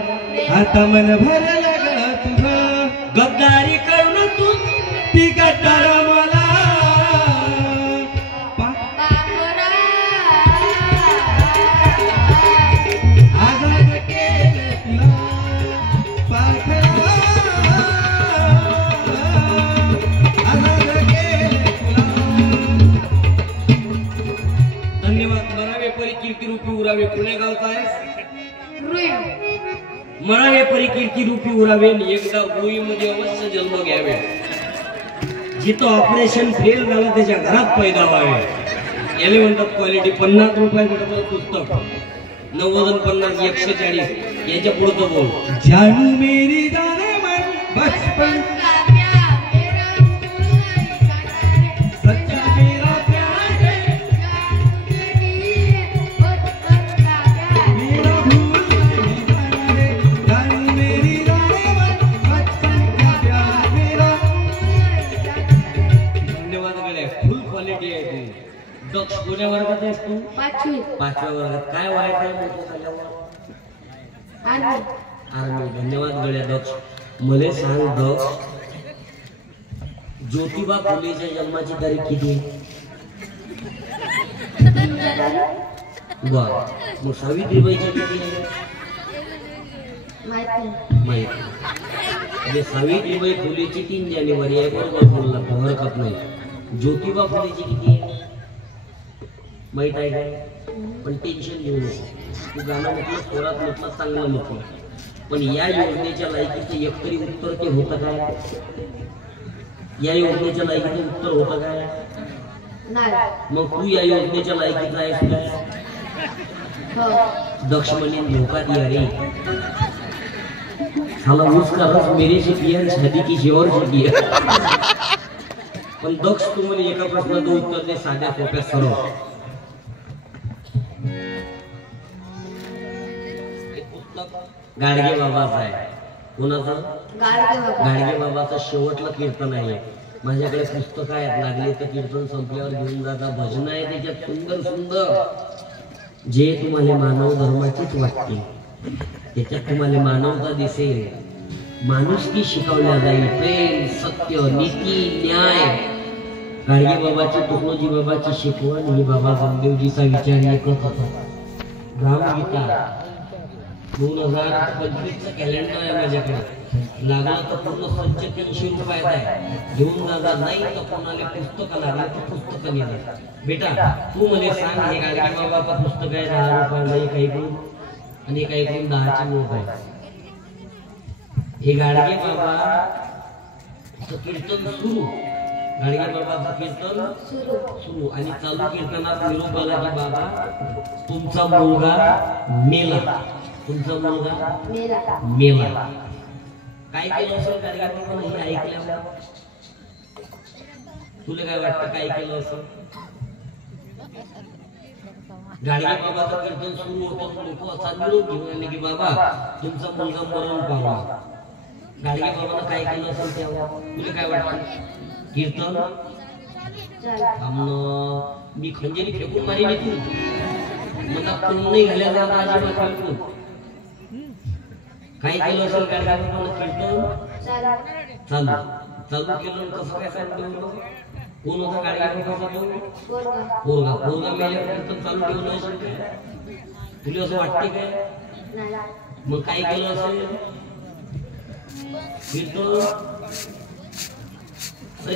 आता मन भरलं ग तुझं. गद्दारी करणं तू ती गद्दार मला आजाद केलं तुला. पाखरा आजाद केलं तुला. धन्यवाद. मरावे परी कीर्ती रूपी उरावे. पुणे गावचा आहे. मरावे परी कीर्ती रूपी उरावे. एकदा रुईमध्ये अवश्य जन्म घ्यावे. जिथं ऑपरेशन फेल झालं त्याच्या घरात पैदा व्हावे. याला म्हणतात क्वालिटी. 50 रुपयाचं पुस्तक. 90 आणि 50 140 याच्या पुढचं बोल. जानू मेरी जाने मन बचपन सच्चा मेरा प्यार है, मेरा भूल नहीं जाना रे. जानू मेरी जाने मन बचपन का प्यार मेरा. धन्यवाद गड्या. फुल क्वालिटी आहे. दक्ष कोण्या वर्गात आहेस तू? 5वी. 5व्या वर्गात. काय वाईट आहे मोठं झाल्यावर? आर्मी. धन्यवाद गड्या दक्ष. मला सांग दक्ष, ज्योतिबा फुलेच्या जन्माची तारीख किती आहे? बर. मग सावित्रीबाईची किती आहे? माहित. म्हणजे सावित्रीबाई फुलेची 3 जानेवारी आहे. बरोबर बोलला, हरकत नाही. ज्योतिबा फुलेची किती आहे माहित आहे काय? पण टेन्शन घेऊ नको. तू गाणं म्हटलं, थोरात म्हटलं, चांगलं म्हटलं, पण या योजनेच्या लायकीचं एकतरी उत्तर ते होतं काय? या योजनेच्या लायकीचं उत्तर होतं काय? मग तू या योजनेच्या लायकीचा आहेस काय? दक्ष म्हणेन धोका दिया रे साला, उसका रस मेरे से पिया, शादी किसी और से पिया. पण दक्ष तुम्हाला एका प्रश्नाचं उत्तर दे, साध्या सोप्या सरळ. गाडगे बाबाचं आहे. कोणाचं? गाडगे बाबाचं शेवटलं कीर्तन आहे. माझ्याकडे पुस्तक आहेत, लागले तर कीर्तन संपल्यावर घेऊन जाता. भजन आहे त्याच्यात सुंदर सुंदर, जे तुम्हाला मानव धर्माचीच वाटते, त्याच्यात तुम्हाला मानवता दिसेल, माणुसकी शिकवल्या जाईल, प्रेम, सत्य, नीती, न्याय. गाडगे बाबाची, तुकडोजी बाबाची शिकवण ही बाबा रामदेवजीचा विचार एकच होता. रामगीता 2025चं कॅलेंडर आहे माझ्याकडे. लागलं तर पूर्ण संच 300 रुपयात आहे, घेऊन जाणार. नाही तर कोणाला पुस्तकं लागलं तर पुस्तकं नेणार. बेटा तू मला सांग, हे गाडगे बाबाचं पुस्तक आहे 10 रुपयाला, एक ऐकून आणि एक ऐकून 10ची नोट आहे. हे गाडगे बाबाचं कीर्तन सुरू, गाडगे बाबाचं कीर्तन सुरू, आणि चालू कीर्तनात निरोप आला की बाबा तुमचा मुलगा मेला, तुमचा मुलगा मेला. काय केलं असेल गाडगे बाबानं हे ऐकल्यावर? तुला काय वाटतं काय केलं असेल? गाडगे बाबाचं कीर्तन सुरू होतं, लोक असा निरोप घेऊन आले की बाबा तुमचा मुलगा मरण पावला. गाडगे बाबानं काय केलं असेल तेव्हा? तुला काय वाटतं? कीर्तन मी खंजेरी फेकून मारी तू मला नाही घाल्या जात अजिबात. काय केलं असेल गाडगे बाबानं? कीर्तन चालू केलं. कसं काय सांगतो? कोण होता गाडगे बाबाचा? पोरगा मेल्यावर कीर्तन चालू ठेवलं असेल काय? तुला असं वाटते काय? मग काय केलं असेल?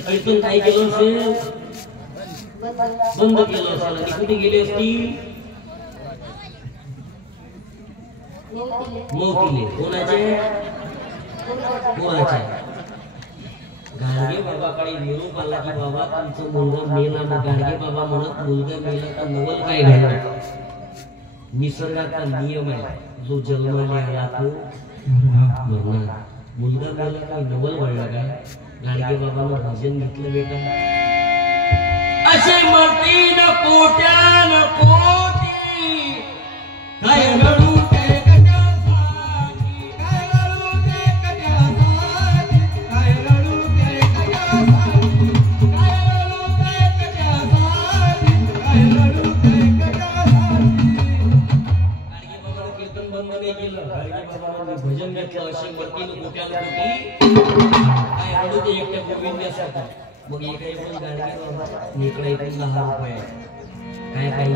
कीर्तन काय केलं असेल? बंद केलं असेल. आणि कुठे गेले असतील? मोतीले. कोणाचे? गाडगे बाबाकडे निरोप आला की बाबा तुमचा मुलगा मेला. मग गाडगे बाबा म्हणत मुलगा मेला तर नवल काय घडणार? निसर्गाचा नियम आहे, जो जन्माला आला तो मरणार. मुलगा मेला काय नवल घडला काय? गाडगे बाबानं भजन घेतलं बेटा. असे मरतीन कोट्यान कोटी, काय रडू काय रडू ते कट्यासाठी, काय रडू ते कट्यासाठी, काय रडू ते कट्यासाठी, काय रडू ते कट्यासाठी. गाडगे बाबानं कीर्तन बंद नाही केलं. गाडगे बाबानं भजन घेतलं. असे मरतीन कोट्यान कोटी, काय रडू ते एकट्या गोविंदासाठी. मग एका एकूण गाडगे बाबा इकडे 10 रुपये काय काय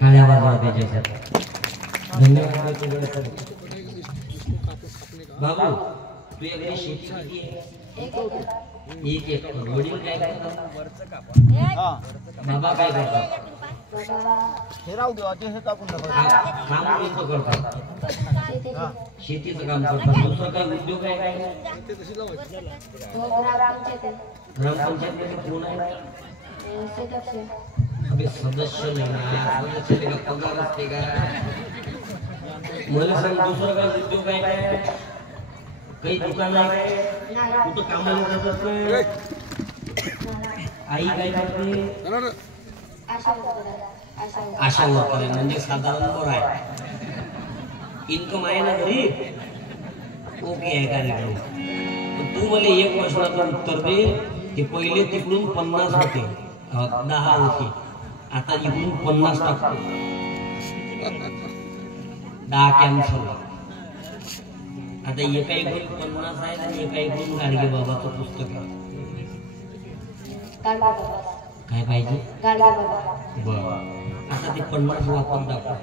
काळ्या बाबा त्याच्यासाठी. धन्यवाद बाबू. तू एकदा शेती किती आहे? 1 एकर. वडील काय करतात? बाबा काय करतात? काम कोणतं करतात? शेतीचं काम करतात. दुसरं काय उद्योग आहे काय? ग्रामपंचायत मध्ये कोण आहे? अबे सदस्य नाही ना, सदस्य का पगार असते का? मला सांग दुसरं काय उद्योग आहे काय? काही दुकान आहे काय? कुठं कामाला जातात काय? आई काय करते? आशा वर्कर आहे. म्हणजे साधारण बरं आहे, इन्कम आहे ना घरी. ओके आहे कार्यक्रम. तू मला एक प्रश्नाचं उत्तर दे. ते पहिले तिकडून 50 होते 10 होते, आता इकडून 50 टाकतो. 10 कॅन्सल. आता एका इकडून 50 आहे आणि एका इकडून गाडगे बाबाचं पुस्तक आहे. काय पाहिजे? बर, आता ते 50 वापर दाखवा.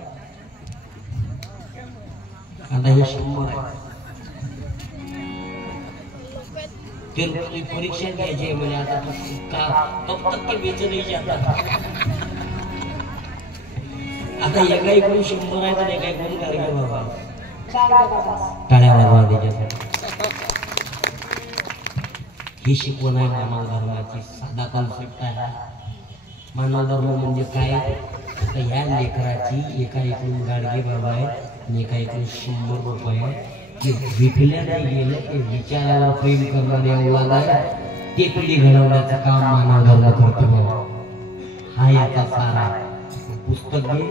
आता हे 100 आहे. ते परीक्षा घ्यायची आहे म्हणजे आता कब तक के बेच नाही जातात. आता एका इकडून 100 आहे तर एका इकडून गाडगे बाबा. टाळ्या वाजवा त्याच्यासाठी. ही शिकवण आहे मानव धर्माची. साधा कॉन्सेप्ट आहे. मानव धर्म म्हणजे काय? तर ह्या लेकराची एका इकडून गाडगे बाबा आहे आणि एका इकडून 100 रुपये ते विकल्या नाही गेलं. ते विचारावर प्रेम करणारे अवलाद आहे. ते पिढी घडवण्याचं काम मानव धर्म करतो. हा याचा सारा. पुस्तक घे,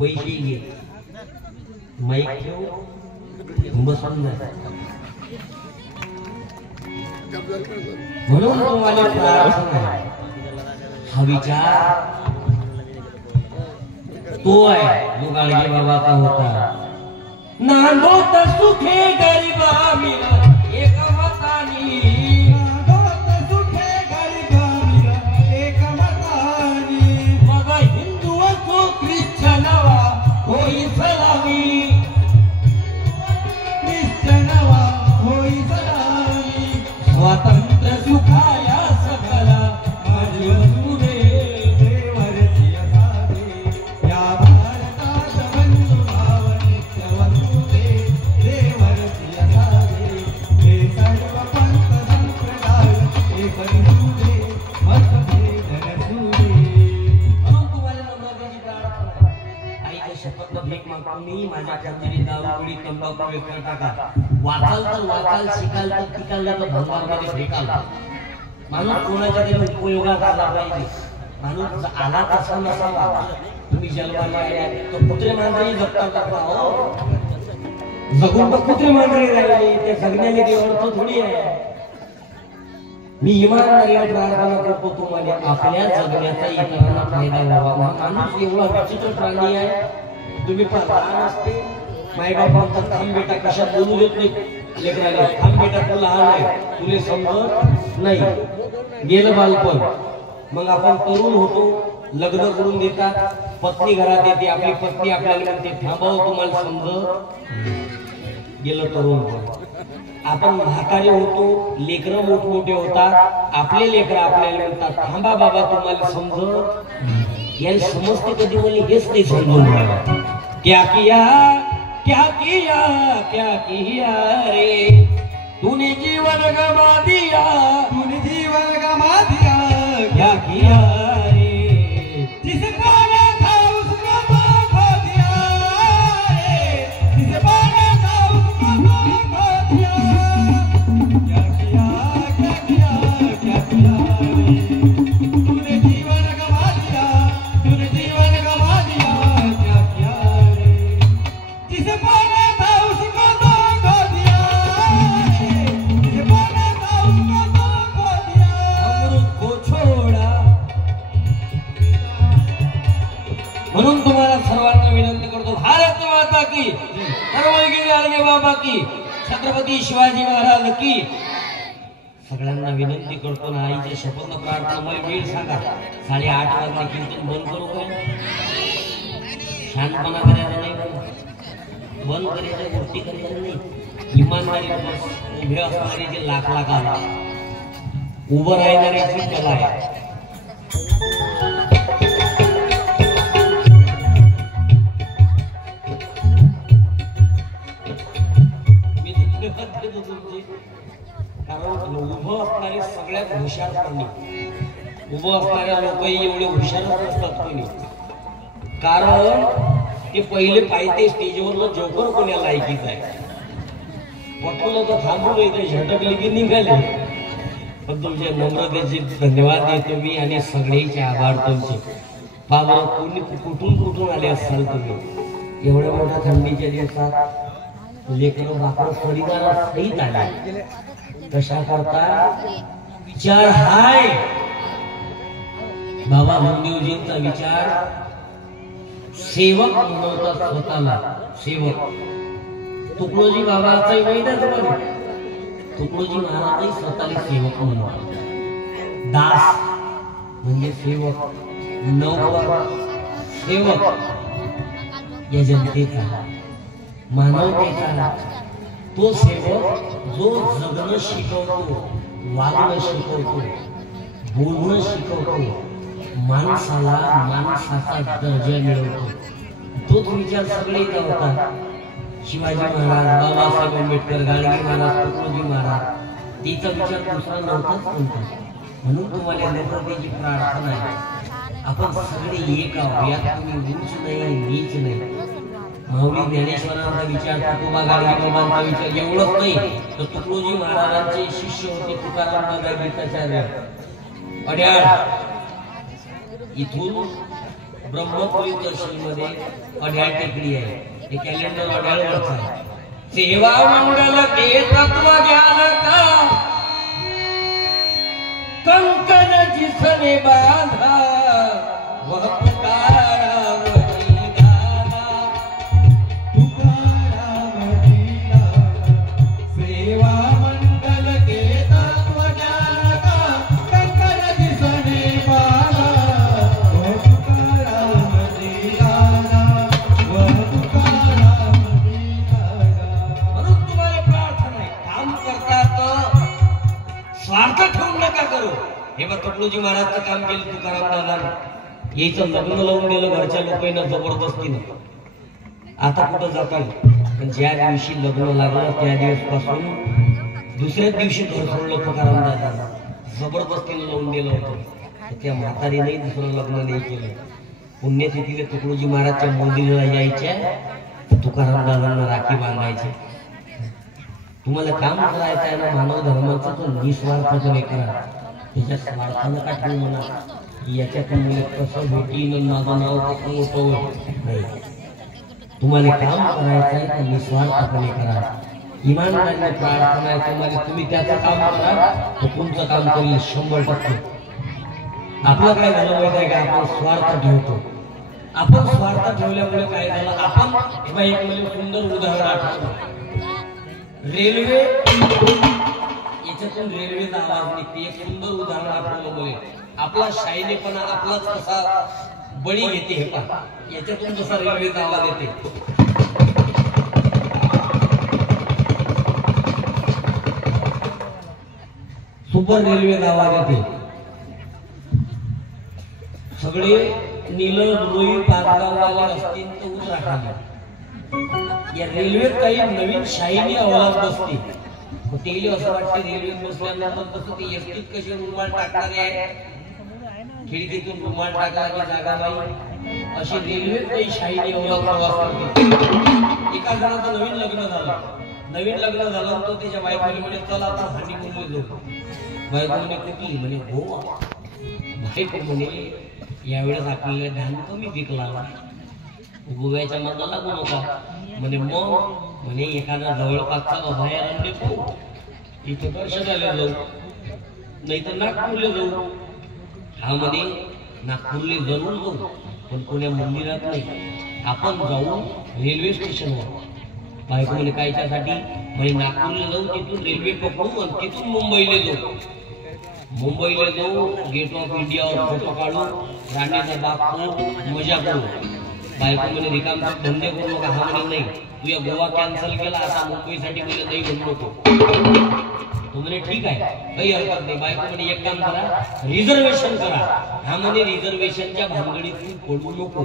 पैसे घे, माईक ठेव, बसून जा. म्हणून तुम्हाला प्रार्थना आहे. हा विचार तो आहे जो गाडगे बाबाचा होता. नांदोत सुखे गरिबा मिला एक मतानी. नांदोत सुखे गरिबा मिला एक मतानी. मग हिंदू असो ख्रिश्चनवा होई सलामी. ख्रिश्चनवा होई सलामी. स्वातंत्र्य सुखाया सकला माझी वसुरे. देवरची असावे या भारतात बंधू भाव नित्य वसुरे. देवरची असावे हे सर्व पंथ संप्रदाय एक निसुरे. मतभेद नसुरे. म्हणून तुम्हाला नम्रतेची प्रार्थना. आईच्या शपथ भीक मागतो मी. माझ्या खंजिरी दारू पिढी तंबाखू वेगळं टाका. वाचाल तर वाचाल, शिकाल तर टिकाल, तर भंगारमध्ये फेकाल. माणूस कोणाच्या तरी उपयोगात आला पाहिजे. माणूस आला तसा नसावा. तुम्ही जन्माला आले तर कुत्रे मांजरी जगतात का? हो, जगून तर कुत्रे मांजरी राहिले. त्या जगण्याने काही अर्थ थोडी आहे. मी इमानदारीने प्रार्थना करतो तुम्हाला आपल्या जगण्याचा इतरांना फायदा व्हावा. माणूस एवढा विचित्र प्राणी आहे. तुम्ही लहान असते मायबाप म्हणतात थांब बेटा, कशात बोलू देत नाही लेकराला. थांब बेटा, तू लहान आहे, तुले समजत नाही. गेलं बालपण. मग आपण तरुण होतो, लग्न करून देतात, पत्नी घरात येते. आपली पत्नी आपल्याला म्हणते थांबावं, तुम्हाला समजत. गेलं तरुण. आपण म्हातारे होतो, लेकरं मोठमोठे होतात. आपले लेकरं आपल्याला म्हणतात थांबा बाबा, तुम्हाला समजत. याला समजते कधी मला हेच नाही समजून. क्या किया क्या किया क्या किया रे तूने जीवन गवा दिया. तूने जीवन गवा दिया. क्या किया रे जिसे पाना था उसको तो खो दिया रे. जिसे पाना था उसको तो खो दिया. क्या किया क्या किया क्या किया रे तूने जीवन गवा दिया. तूने जीवन गवा दिया. क्या किया रे जिसे पाना था उसको तो खो दिया. जिसे पाना था उसको तो खो दिया. अमृत को छोड़ा. म्हणून तुम्हाला सर्वांना विनंती करतो, भारत माता की, सर्वगिरी गाडगे बाबा की, छत्रपती शिवाजी महाराज की. सगळ्यांना विनंती करतो ना, आईच्या शपथ प्रार्थना. मला वेळ सांगा. 8:30 वाजले कीर्तन बंद करू काय? शांतपणा करायचा नाही, बंद करायचं, गोष्टी करायचं नाही. इमानदारी उभे असणारे जे लाख आला, उभं राहणाऱ्याची कला आहे. कारण उभं असणारे सगळ्यात हुशार प्राणी. उभं असणाऱ्या लोकही एवढे हुशार नसतात कोणी. कारण ते पहिले पाहिजे स्टेजवरनं जोकर कोण्या लायकीच आहे. पटवलं तर थांबून येते, झटकले की निघाले. पण तुमच्या नम्रतेचे धन्यवाद देतो मी आणि सगळ्यांचे आभार तुमचे. बाबा कोणी कुठून आले असाल तुम्ही. एवढ्या मोठ्या थंडीच्या दिवसात लेकरं बाकर सडीदार सहित आले. कशा करता विचार हाय बाबा भीमदेवजींचा विचार सेवक बनवतात स्वतःला सेवक. तुकडोजी बाबाचाही वैद्यच बने तुकडोजी महाराजही स्वतःला सेवक म्हणतात. दास म्हणजे सेवक नौकर सेवक या जनतेचा मानवतेचा तो सेवक जो जगणं शिकवतो वागणं शिकवतो बोलणं शिकवतो माणसाला माणसाचा दर्जा मिळवतो. तोच विचार सगळे इथं होता. शिवाजी महाराज बाबासाहेब आंबेडकर गाडगे महाराज तुकडोजी महाराज तिचा विचार दुसरा नव्हताच कोणता. म्हणून तुम्हाला नम्रतेची प्रार्थना आहे आपण सगळे एक आहोत. यात तुम्ही उंच नाही नीच नाही. माऊली ज्ञानेश्वरांचा विचार तुकोबा गाडगे बाबांचा विचार एवढंच नाही तर तुकडोजी महाराजांचे शिष्य होते तुकाराम दादा गीताचार्य अड्याळ. इथून ब्रह्मपुरी तहसील मध्ये अड्याळ टेकडी आहे. हे कॅलेंडर अड्याळवरच आहे. सेवा मंगल के तत्व ज्ञान का कंकण जिसने बांधा वह पुकारा वही गाना. सेवा मंगल के तत्व ज्ञान का कंकण जिसने बांधा वह तुकाराम जी गाना वह तुकाराम जी गाना. म्हणून तुम्हाला प्रार्थना आहे काम करतात स्वार्थ ठेवून नका करू. हे बघ तुकडोजी महाराजचं काम केलं तुकाराम दादा यायचं लग्न लावून दिलं घरच्या लोकांना जबरदस्तीनं. आता कुठं जातात पण ज्या दिवशी लग्न लागलं त्या दिवसपासून दुसऱ्याच दिवशी घर सोडलं तुकाराम दादा जबरदस्तीनं लावून दिलं होतं. त्या म्हातारीने दुसरं लग्न नाही केलं. पुण्यतिथीला तुकडोजी महाराजच्या मंदिराला यायच्या तुकाराम दादांना राखी बांधायचे. तुम्हाला काम करायचं आहे ना मानव धर्माचं तर निस्वार्थपणे करा. त्याच्या स्वार्थानं का ठेवू म्हणा याच्यातून मला कसं भेटीन माझं नाव कसं मोठं नाही. तुम्हाला काम करायचं आहे तर निस्वार्थपणे करा. इमानदारीने प्रार्थना आहे तुम्हाला. तुम्ही त्याचं काम करा तर तुमचं काम करेल 100%. आपलं काय झालं माहिती आहे का आपण स्वार्थ ठेवतो. आपण स्वार्थ ठेवल्यामुळे काय झालं आपण एक मला सुंदर उदाहरण आठवतं. रेल्वे याच्यातून रेल्वेचा आवाज निघते. एक सुंदर उदाहरण आठवलं मुले आपला शायनेपणा आपलाच कसा बळी घेते हे पहा. याच्यातून जसा रेल्वेचा आवाज येते सुपर रेल्वेचा आवाज येते. सगळे नील रोई पारगाववाले असतील तर उत्तराखंड या रेल्वेत काही नवीन शाहीनी अवलाद बसते. तेली असं वाटते रेल्वेत बसल्यानंतर तसं ते एसटीत कसे रुमाल टाकणारे आहे खिडकीतून रुमाल टाकायची जागा नाही अशी रेल्वेत काही शाहीनी अवलाद प्रवास करते. एका जणाचं नवीन लग्न झालं. नवीन लग्न झालं तर त्याच्या बायकोने म्हणे चला आता भांडी बोलले जाऊ. बायको म्हणे कुठली म्हणे हो. बायको म्हणे यावेळेस आपल्याला ध्यान कमी पिकला गोव्याच्या मागं लागू नका म्हणे. मग म्हणे एखादा जवळपासचा अभयारण्य पाहू इथे दर्शनाला जाऊ नाही तर नागपूरला जाऊ. हा म्हणे नागपूरला जरूर जाऊ पण कोण्या मंदिरात नाही आपण जाऊ रेल्वे स्टेशनवर. बायको म्हणे कायच्यासाठी म्हणे नागपूरला जाऊ तिथून रेल्वे पकडू आणि तिथून मुंबईला जाऊ. मुंबईला जाऊ गेट ऑफ इंडियावर फोटो काढू राणीचा बाप पाहू मजा करू. बायको म्हणे रिकामचे धंदे करू नका. हा म्हणे नाही तू या गोवा कॅन्सल केला आता मुंबईसाठी म्हणे नाही म्हणू नको. तो म्हणे ठीक आहे काही हरकत नाही. बायको म्हणे एक काम करा रिझर्वेशन करा. हा म्हणे रिझर्वेशनच्या भानगडीत तू पडू नको.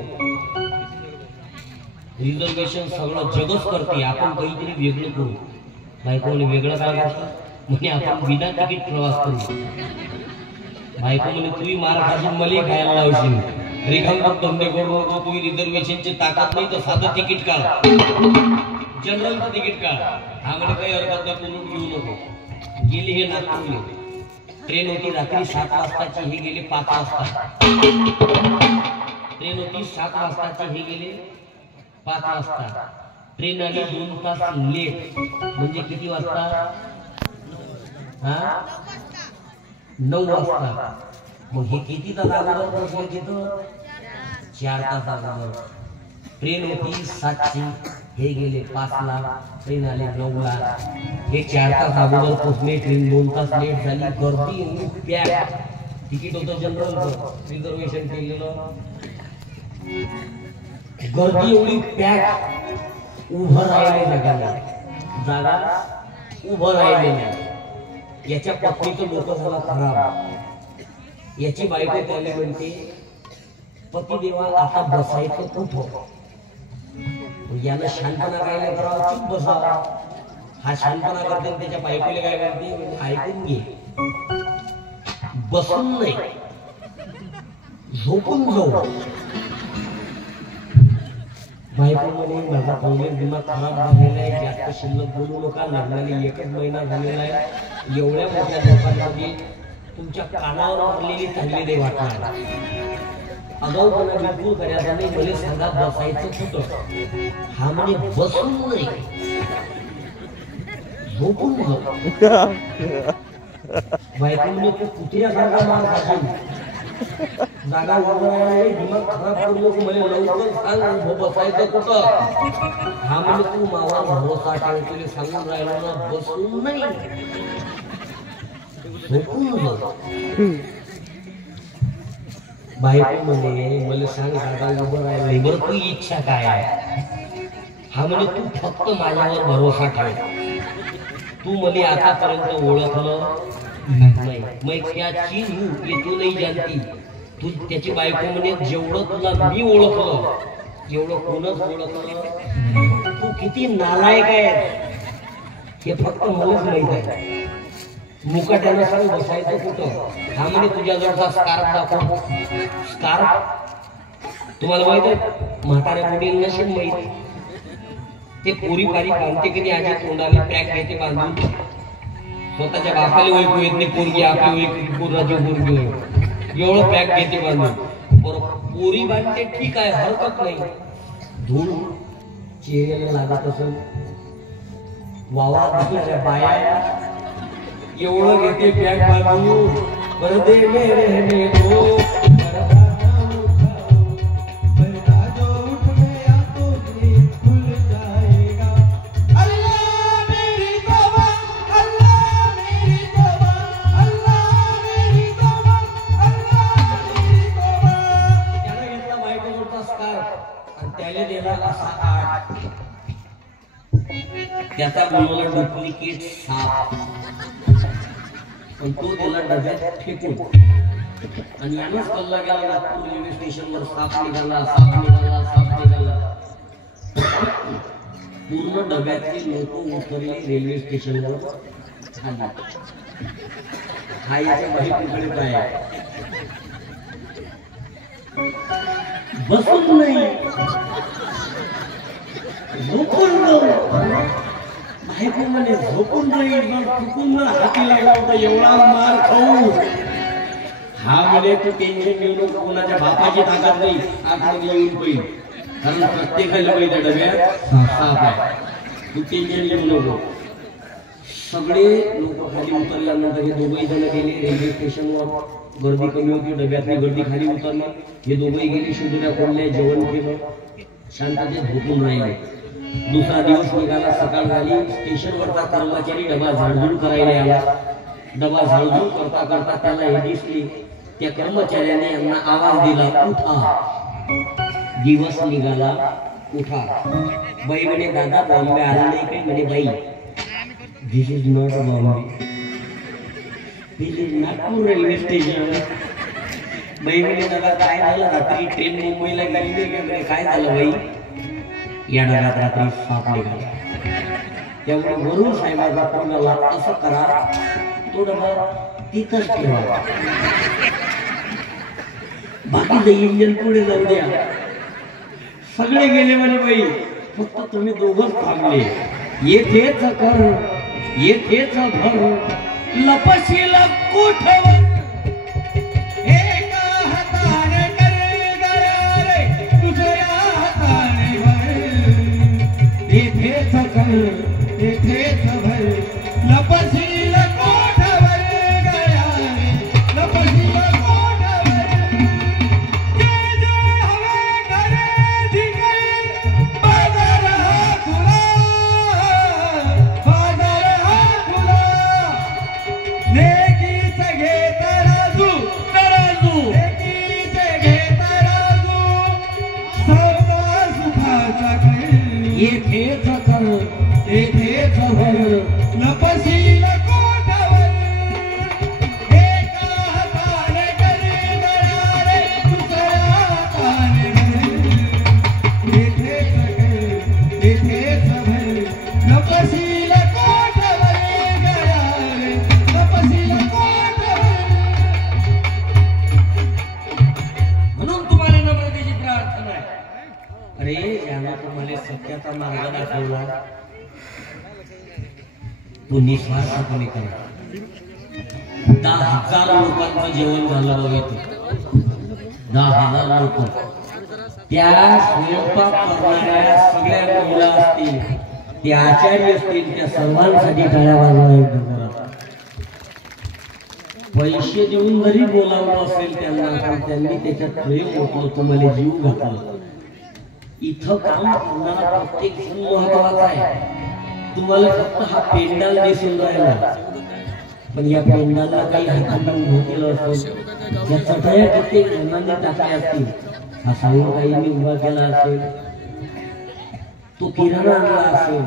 रिझर्वेशन सगळं जगच करते आपण काहीतरी वेगळं करू. बायको म्हणे वेगळं काय करतो म्हणे आपण बिना तिकीट प्रवास करू. बायको म्हणे तुम्ही मार खासून मला खायला लावशील रिकामट धंदे करू नको. तुम्ही रिझर्वेशनची ताकद नाही तर साधं तिकीट काढ जनरलचं तिकीट काढ. हा म्हणे काही हरकत नाही करून घेऊ नको. गेली हे नागपूरला ट्रेन होती रात्री 7 वाजताची हे गेले 5 वाजता. ट्रेन होती 7 वाजताची हे गेले 5 वाजता. ट्रेन आली 2 तास लेट म्हणजे किती वाजता हा 9 वाजता. मग हे किती तास अगोदर पोहोचले तिथं? 4 तास अगोदर. ट्रेन होती 7ची, हे गेले 5ला, ट्रेन आले 9ला. हे 4 तास अगोदर पोहोचले, ट्रेन 2 तास लेट झाली. गर्दी एवढी पॅक. तिकीट होतं जनरलचं, रिझर्वेशन केलेलं. गर्दी एवढी पॅक, उभं राहिले जागा उभं राहिले नाही. याच्या पत्नीचं डोकं झालं खराब. याची बायको त्याला म्हणते, पतिदेवा आता बसायचं कुठं? याला शांतपणा काय करावं? चुप बसावा. हा शांतपणा करते, त्याच्या बायकोला काय करते? ऐकून घे, बसून नाही, झोपून जाऊ. बायको म्हणे, माझा पहिले दिमाग खराब झालेला आहे, जास्त शिल्लक बोलू नका. लग्नाला 1 महिना झालेला आहे. एवढ्या मोठ्या लोकांमध्ये तुमच्या कानावर मारलेली चांगली नाही वाटणार. आगाऊपणा बिलकुल करायचा नाही. मला सांगा बसायचं कुठं? हा म्हणे बसून नाही, झोपून जाऊ. बायको म्हणे, तू कुत्र्यासारखा मार खाशील, जागा उभं राहिली, दिमाग खराब करू नको, मला लवकर सांग बसायचं कुठं? हा म्हणजे तू मावा भरोसा ठेव, तुला सांगून राहिलो ना, बसून नाही, झोपून जाऊ. बायको म्हणे, मला सांग जागा उभं राहिली, बरं तू इच्छा काय आहे? हा म्हणजे तू फक्त माझ्यावर भरोसा ठेव. तू मला आतापर्यंत ओळखलं नाही, मैं क्या चीज हूँ ये तू नाही जानती. तू त्याची बायको म्हणे, जेवढं तुला मी ओळखलं, जेवढं कोणच ओळखलं, तू किती नालायक आहे हे फक्त मलाच माहित आहे. मुकाट्यानं सांग बसायचं कुठं? हा म्हणे, तुझ्याजवळचा स्कार्फ दाखव. स्कार्फ तुम्हाला माहित आहे? म्हाताऱ्या मुलींना नसेल माहित. ते पोरी पारी बांधते की नाही, आजी तोंडाला पॅक घेते बांधून. स्वतःच्या बापाला ओळखू येत नाही, पोरगी आपली ओळखी, पोराची पोरगी एवढं पॅक घेते बांधून. बरोबर पोरी बांधते, ठीक आहे, हरकत नाही. धूळ चेहऱ्याला लागत असेल, वावा दुसऱ्या बाया एवढं घेते पॅक बांधून. बरं दे मेरे तो त्याचा बनवला डुप्लिकेट साप, पण तो त्याला डब्यात फेकून. आणि यानंच कल्ला गेला नागपूर रेल्वे स्टेशनवर. साप निघाला, साप निघाला, साप निघाला. पूर्ण डब्यातले लोक उतरले रेल्वे स्टेशनवर. खायच्या बाहेर काय आहे? बसून नाही, झोपून बायको म्हणे, झोपून राहील, चुकून हाती लागला होता, एवढा मार खाऊ. हा म्हणे, तू टेन्शन घेऊ नको, कोणाच्या बापाची ताकद नाही आतमध्ये येऊन पाहिजे, कारण प्रत्येकाला पाहिजे डब्यात साप आहे. तू टेन्शन घेऊ नको. सगळे लोक खाली उतरल्यानंतर हे दोघही जण गेले रेल्वे स्टेशनवर. गर्दी कमी होती, डब्यातली गर्दी खाली उतरली. हे दोघही गेले, शिंदुऱ्या कोंडल्या, जेवण केलं, शांततेत झोपून राहिले. दुसरा दिवस निघाला, सकाळ झाली. स्टेशनवरचा कर्मचारी डबा झाडझूड करायला आला. डबा झाडझूड करता करता त्याला हे दिसली. त्या कर्मचाऱ्याने यांना आवाज दिला, उठा, दिवस निघाला, उठा. बाई म्हणे, दादा बॉम्बे आला नाही काही? म्हणे, बाई, this is not Bombay, this is Nagpur railway station. बाई म्हणे, दादा काय झालं? रात्री ट्रेन मुंबईला गेली, काय झालं बाई? या डब्यात रात्री साप निघाला. त्यामुळे वरून साहेबाचा फोन आला, असं करा, तो डबा तिथंच ठेवा, बाकीचं इंजन पुढे जाऊ द्या. सगळे गेले म्हणे, बाई फक्त तुम्ही दोघंच थांबले. येथेच कर, येथेच घर, लपशीला कुठवर, एका हाताने करे गरारे, दुसऱ्या हाताने भर. येथेच कर, येथेच भर, लपशील कोठवर गरारे, करता मार्ग दाखवला तो निस्वार्थपणे करा. 10,000 लोकांचं जेवण झालं बघ इथे. 10,000 लोक. त्या स्वयंपाक करणाऱ्या सगळ्या महिला असतील, ते आचार्य असतील, त्या सर्वांसाठी टाळ्या वाजवायला. पैसे देऊन जरी बोलावलं असेल त्यांना, पण त्यांनी त्याच्यात प्रेम होतं, तुम्हाला जीव घातला. इथं काम करणारा प्रत्येक जण महत्वाचा आहे. तुम्हाला फक्त हा पेंडाल दिसून राहिला, पण या पेंडाला काही हाताने उभं केलं असेल, या चटया कित्येक जणांनी टाकल्या असतील, हा सावंतबाईंनी उभा केला असेल, तो किराणा आणला असेल,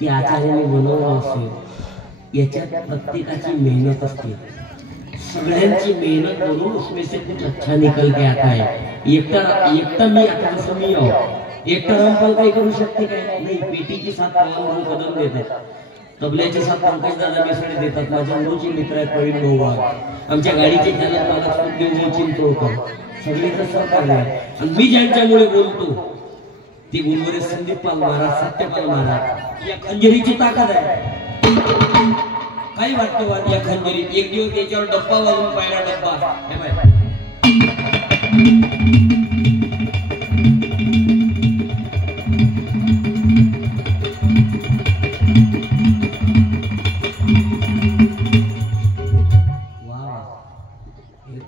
ती आचार्याने बनवला असेल. याच्यात प्रत्येकाची मेहनत असते. सगळ्यांची मेहनत करून उसमें से कुछ अच्छा निकल के आता है. एकटा मी आता जसं मी एकटा रामपाल काही करू शकते काय नाही. पेटीची साथ पवन भाऊ कदम देतात, तबल्याची साथ पंकज दादा मिसळे देतात, माझ्या मूळचे मित्र आहेत प्रवीण भाऊ, आमच्या गाडीचे चालक मला सुखदेव चिंतोळकर, सगळीचं सहकार्य आहे. आणि मी ज्यांच्यामुळे बोलतो ते गुरुवरे संदीप पाल महाराज, सत्यपाल महाराज. या खंजरीची ताकद आहे. काही वाटतं या खंजरीत. एक दिवस त्याच्यावर डब्बा वाजून पाहिला, डब्बा हे बाय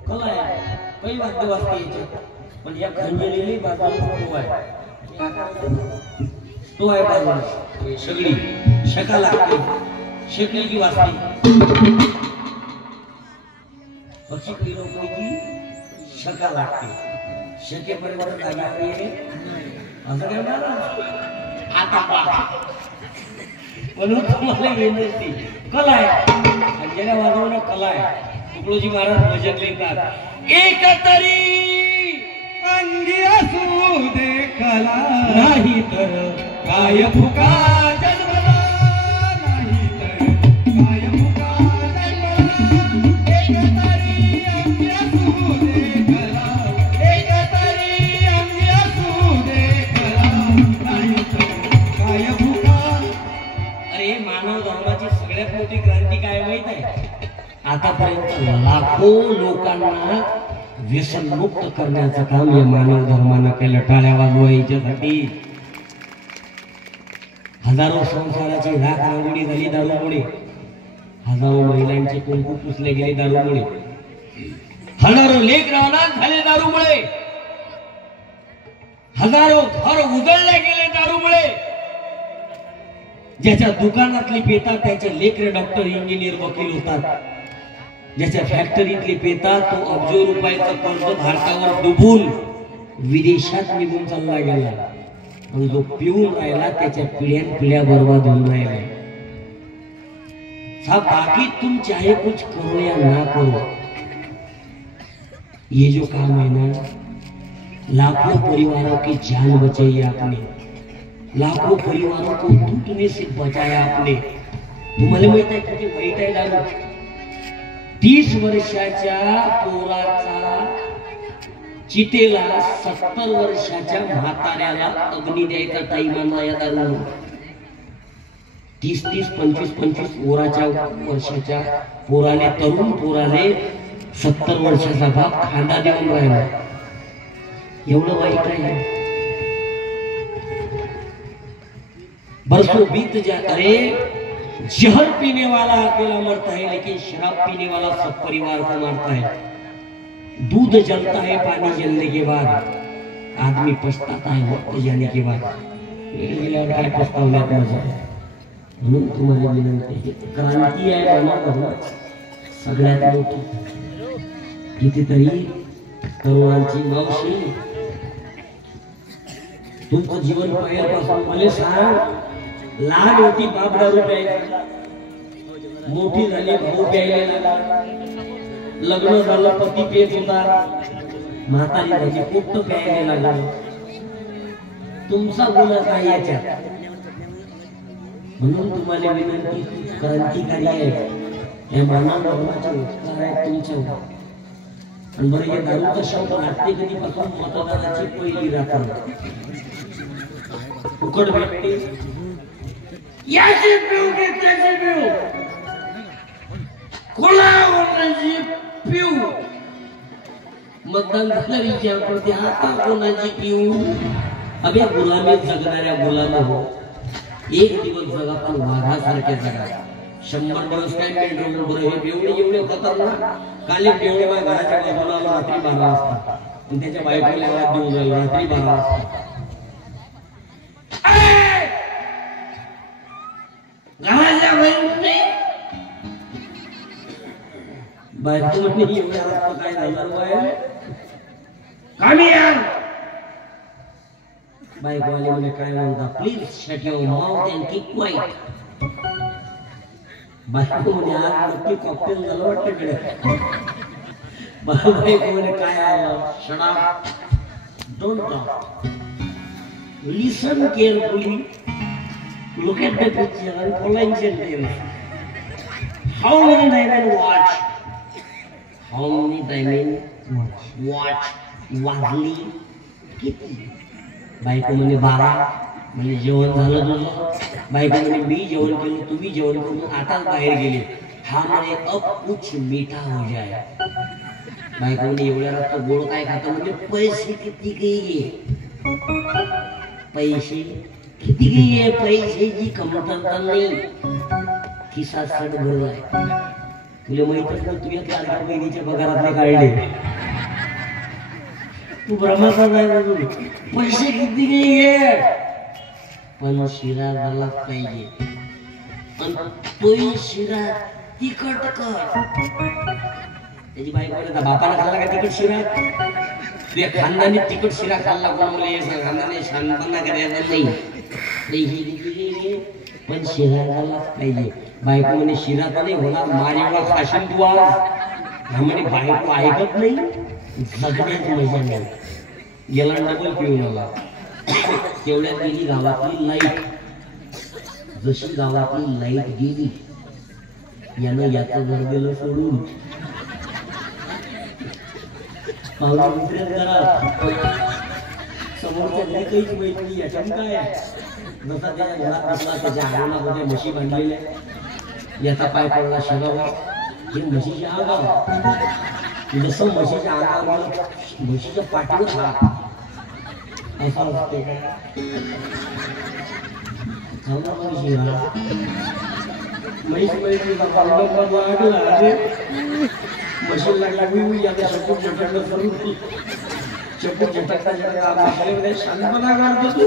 कला आहे. काही वाद्य वाजते याच्यात, पण या खंजरीली बाजूला तो आहे बाजूला सगळी शका लागते. शेकली की वाजते पक्षी की शका लागते. शेकेपर्यंत जागा येते असं काय आता. म्हणून तुम्हाला विनंती, कला आहे. खंजऱ्या वाजवणं कला आहे. तुकडोजी महाराज भजन लिहितात, एक तरी अंगी असू दे कला, नाही तर काय फुका जन्मला, नाही तर काय फुका जन्मला. एक तरी अंगी असू दे कला, एक तरी अंगी असू दे कला, नाही तर काय फुका. अरे मानव धर्माची सगळ्यात मोठी क्रांती काय माहित आहे? आतापर्यंत लाखो लोकांना व्यसनमुक्त करण्याचं काम या मानव धर्मानं केलं. टाळ्या वाजवायच्यासाठी. हजारो संसाराची राख रांगोळी झाली दारूमुळे. हजारो महिलांचे कुंकू पुसले गेले दारूमुळे. हजारो लेक रानात झाले दारूमुळे. हजारो घर उजळले गेले दारूमुळे. ज्याच्या दुकानातली पेता त्याचे लेकरे डॉक्टर, इंजिनियर, वकील होतात. ज्याच्या फॅक्टरीतले पेता तो अब्जो रुपयाचं कर्ज भारतावर डुबून विदेशात निघून चालला गेला. आणि जो पिऊन राहिला त्याच्या पिढ्या बर्बाद होऊन राहिला. सा बाकी तुम चाहे कुछ करो या ना करो, ये जो काम है ना, लाखों परिवारों की जान बचाई आपने, लाखों परिवारों को टूटने से बचाया आपने. तुम्हाला माहित आहे किती वाईट आहे दारू? 30 वर्षाच्या पोराचा चितेला 70 वर्षाच्या म्हाताऱ्याला अग्नी द्यायचा टाइम आणला या दारू. 30, 25 वर्षाच्या पोराने, तरुण पोराने 70 वर्षाचा बाप खांदा देऊन राहिला. एवढं वाईट आहे. बरसों बीत जा. अरे जहर पीने वाला अकेला मरता है, लेकिन शराब पीने वाला सब परिवार को मारता है. दूध जलता है पानी जलने के बाद, आदमी पछताता है वक्त जाने के बाद. काय पछतावण्यात मजा आहे. म्हणून तुम्हाला विनंती आहे, क्रांती आहे मानव सगळ्यात मोठी. कितीतरी तरुणांची मावशी, तुमचं जीवन पहिल्यापासून मला सांग. लहान होती बाप दारू प्यायला, मोठी झाली भाऊ प्यायला लागला, लग्न झालं पती पेत होता, म्हातारी झाली पोट प्यायला लागला. तुमचा गुन्हा काय याच्यात? म्हणून तुम्हाला विनंती, क्रांतिकारी आहे या मानव धर्माचे उपकार आहेत तुमच्यावर. आणि बरं, या दारूचा शब्द लागते कधीपासून? मतदानाची पहिली रात्र. फुकट भेटते याची पिऊ की त्याची पिऊ कोणाची पिऊ मतदान झालं विचार करते आता कोणाची पिऊ अबे गुलामीत जगणाऱ्या गुलाम हो एक दिवस जगा पण वाघासारखे जगा 100 दिवस काय पेट्रोल बरं हे एवढे खतरनाक काल एक बेवडे माझ्या घराच्या बाजूला रात्री 12 वाजता आणि त्याच्या बायकोला आवाज देऊन जाईल रात्री 12 वाजता घराच्या बाईने बायको म्हणे एवढ्या रात्र काय झालं बाय कामी यार बायको आली म्हणे काय म्हणता please shut your mouth and keep quiet बायको म्हणे आज नक्की कॉकटेल झालं वाटतं कडे बायको म्हणे काय आलं shut up don't talk listen carefully look at the picture and follow sentence how many diamond watch वाजली किती बायको म्हणे 12 म्हणजे जेवण झालं तुझं बायको म्हणे मी जेवण केलं तुम्ही जेवण करून आता बाहेर गेले हा म्हणे अब कुछ मीठा हो जाए बायको म्हणे एवढ्या रात्र गोड काय खातो म्हणजे पैसे किती गई पैसे किती गई पैशाची कमतरता नाही खिसा सड भरलाय तुला माहित आहे तुझ्या 4 महिन्याच्या पगारातले काढले तू ब्रह्माचा नाही बाजू पैसे किती गई पण शिरा झाला पाहिजे पण तोही शिरा तिखट कर त्याची बायको म्हणते बापाला खाल्ला का तिखट शिरा तुझ्या खानदानी तिखट शिरा खाल्ला कोण मुले खानदानी शानपणा करायचा नाही पण शिरा झाला पाहिजे बायको म्हणे शिरा तर नाही होणार माझ्यावर खाशील तू आज हा म्हणे बायको ऐकत नाही जगण्याची मजा नाही गेला डबल पिऊन आला तेवढ्यात गेली गावातली लाईट जशी गावातली लाईट गेली यानं याचं घर गेलं सोडून पावला दुसऱ्या घरात समोरच्या घरी काहीच माहित नाही याच्यात काय जसा त्याच्या घरात बसला त्याच्या अंगणामध्ये म्हशी बांधलेल्या याचा पाय पडला शगावा हे म्हशीच्या अंगावर जसं म्हशीच्या अंगावर म्हशीच्या पाठीवर हात असा असते म्हशी लागला आता शपूर झटकलं करून शपूर झटकता शांतपणा काढतो तू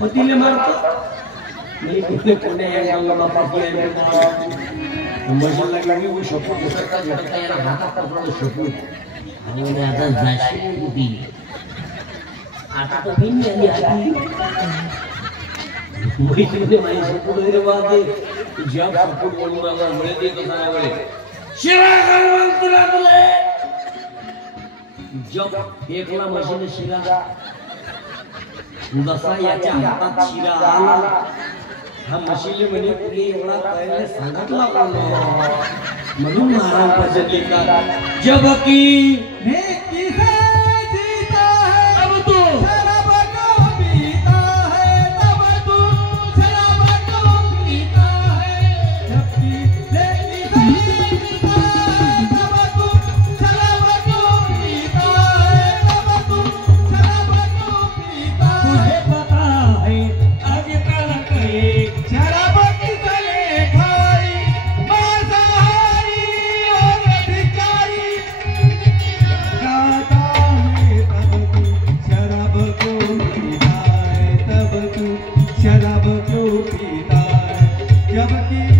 पतीले मारतो नाही कुठले कोण्या या गावाला पाठी आहे म्हशी लागला शपूर झटकता याला हातात पकडलं शपूर आणि आता जाशील कुठे आता तो बिन आली आली मुलीमध्ये माझी शपूर वगैरे वादे ज्या शपूर बोलून मला मुळे ते कसा वगैरे शिरा करवल तुला तुले जब फेकला मशीन शिरा जसा याच्या हातात शिरा आला हा मशीले म्हणे तुले एवढा पहिले सांगितला कोण म्हणून महाराज भजन लिहितात जब की शराब क्यों पीता है जबकि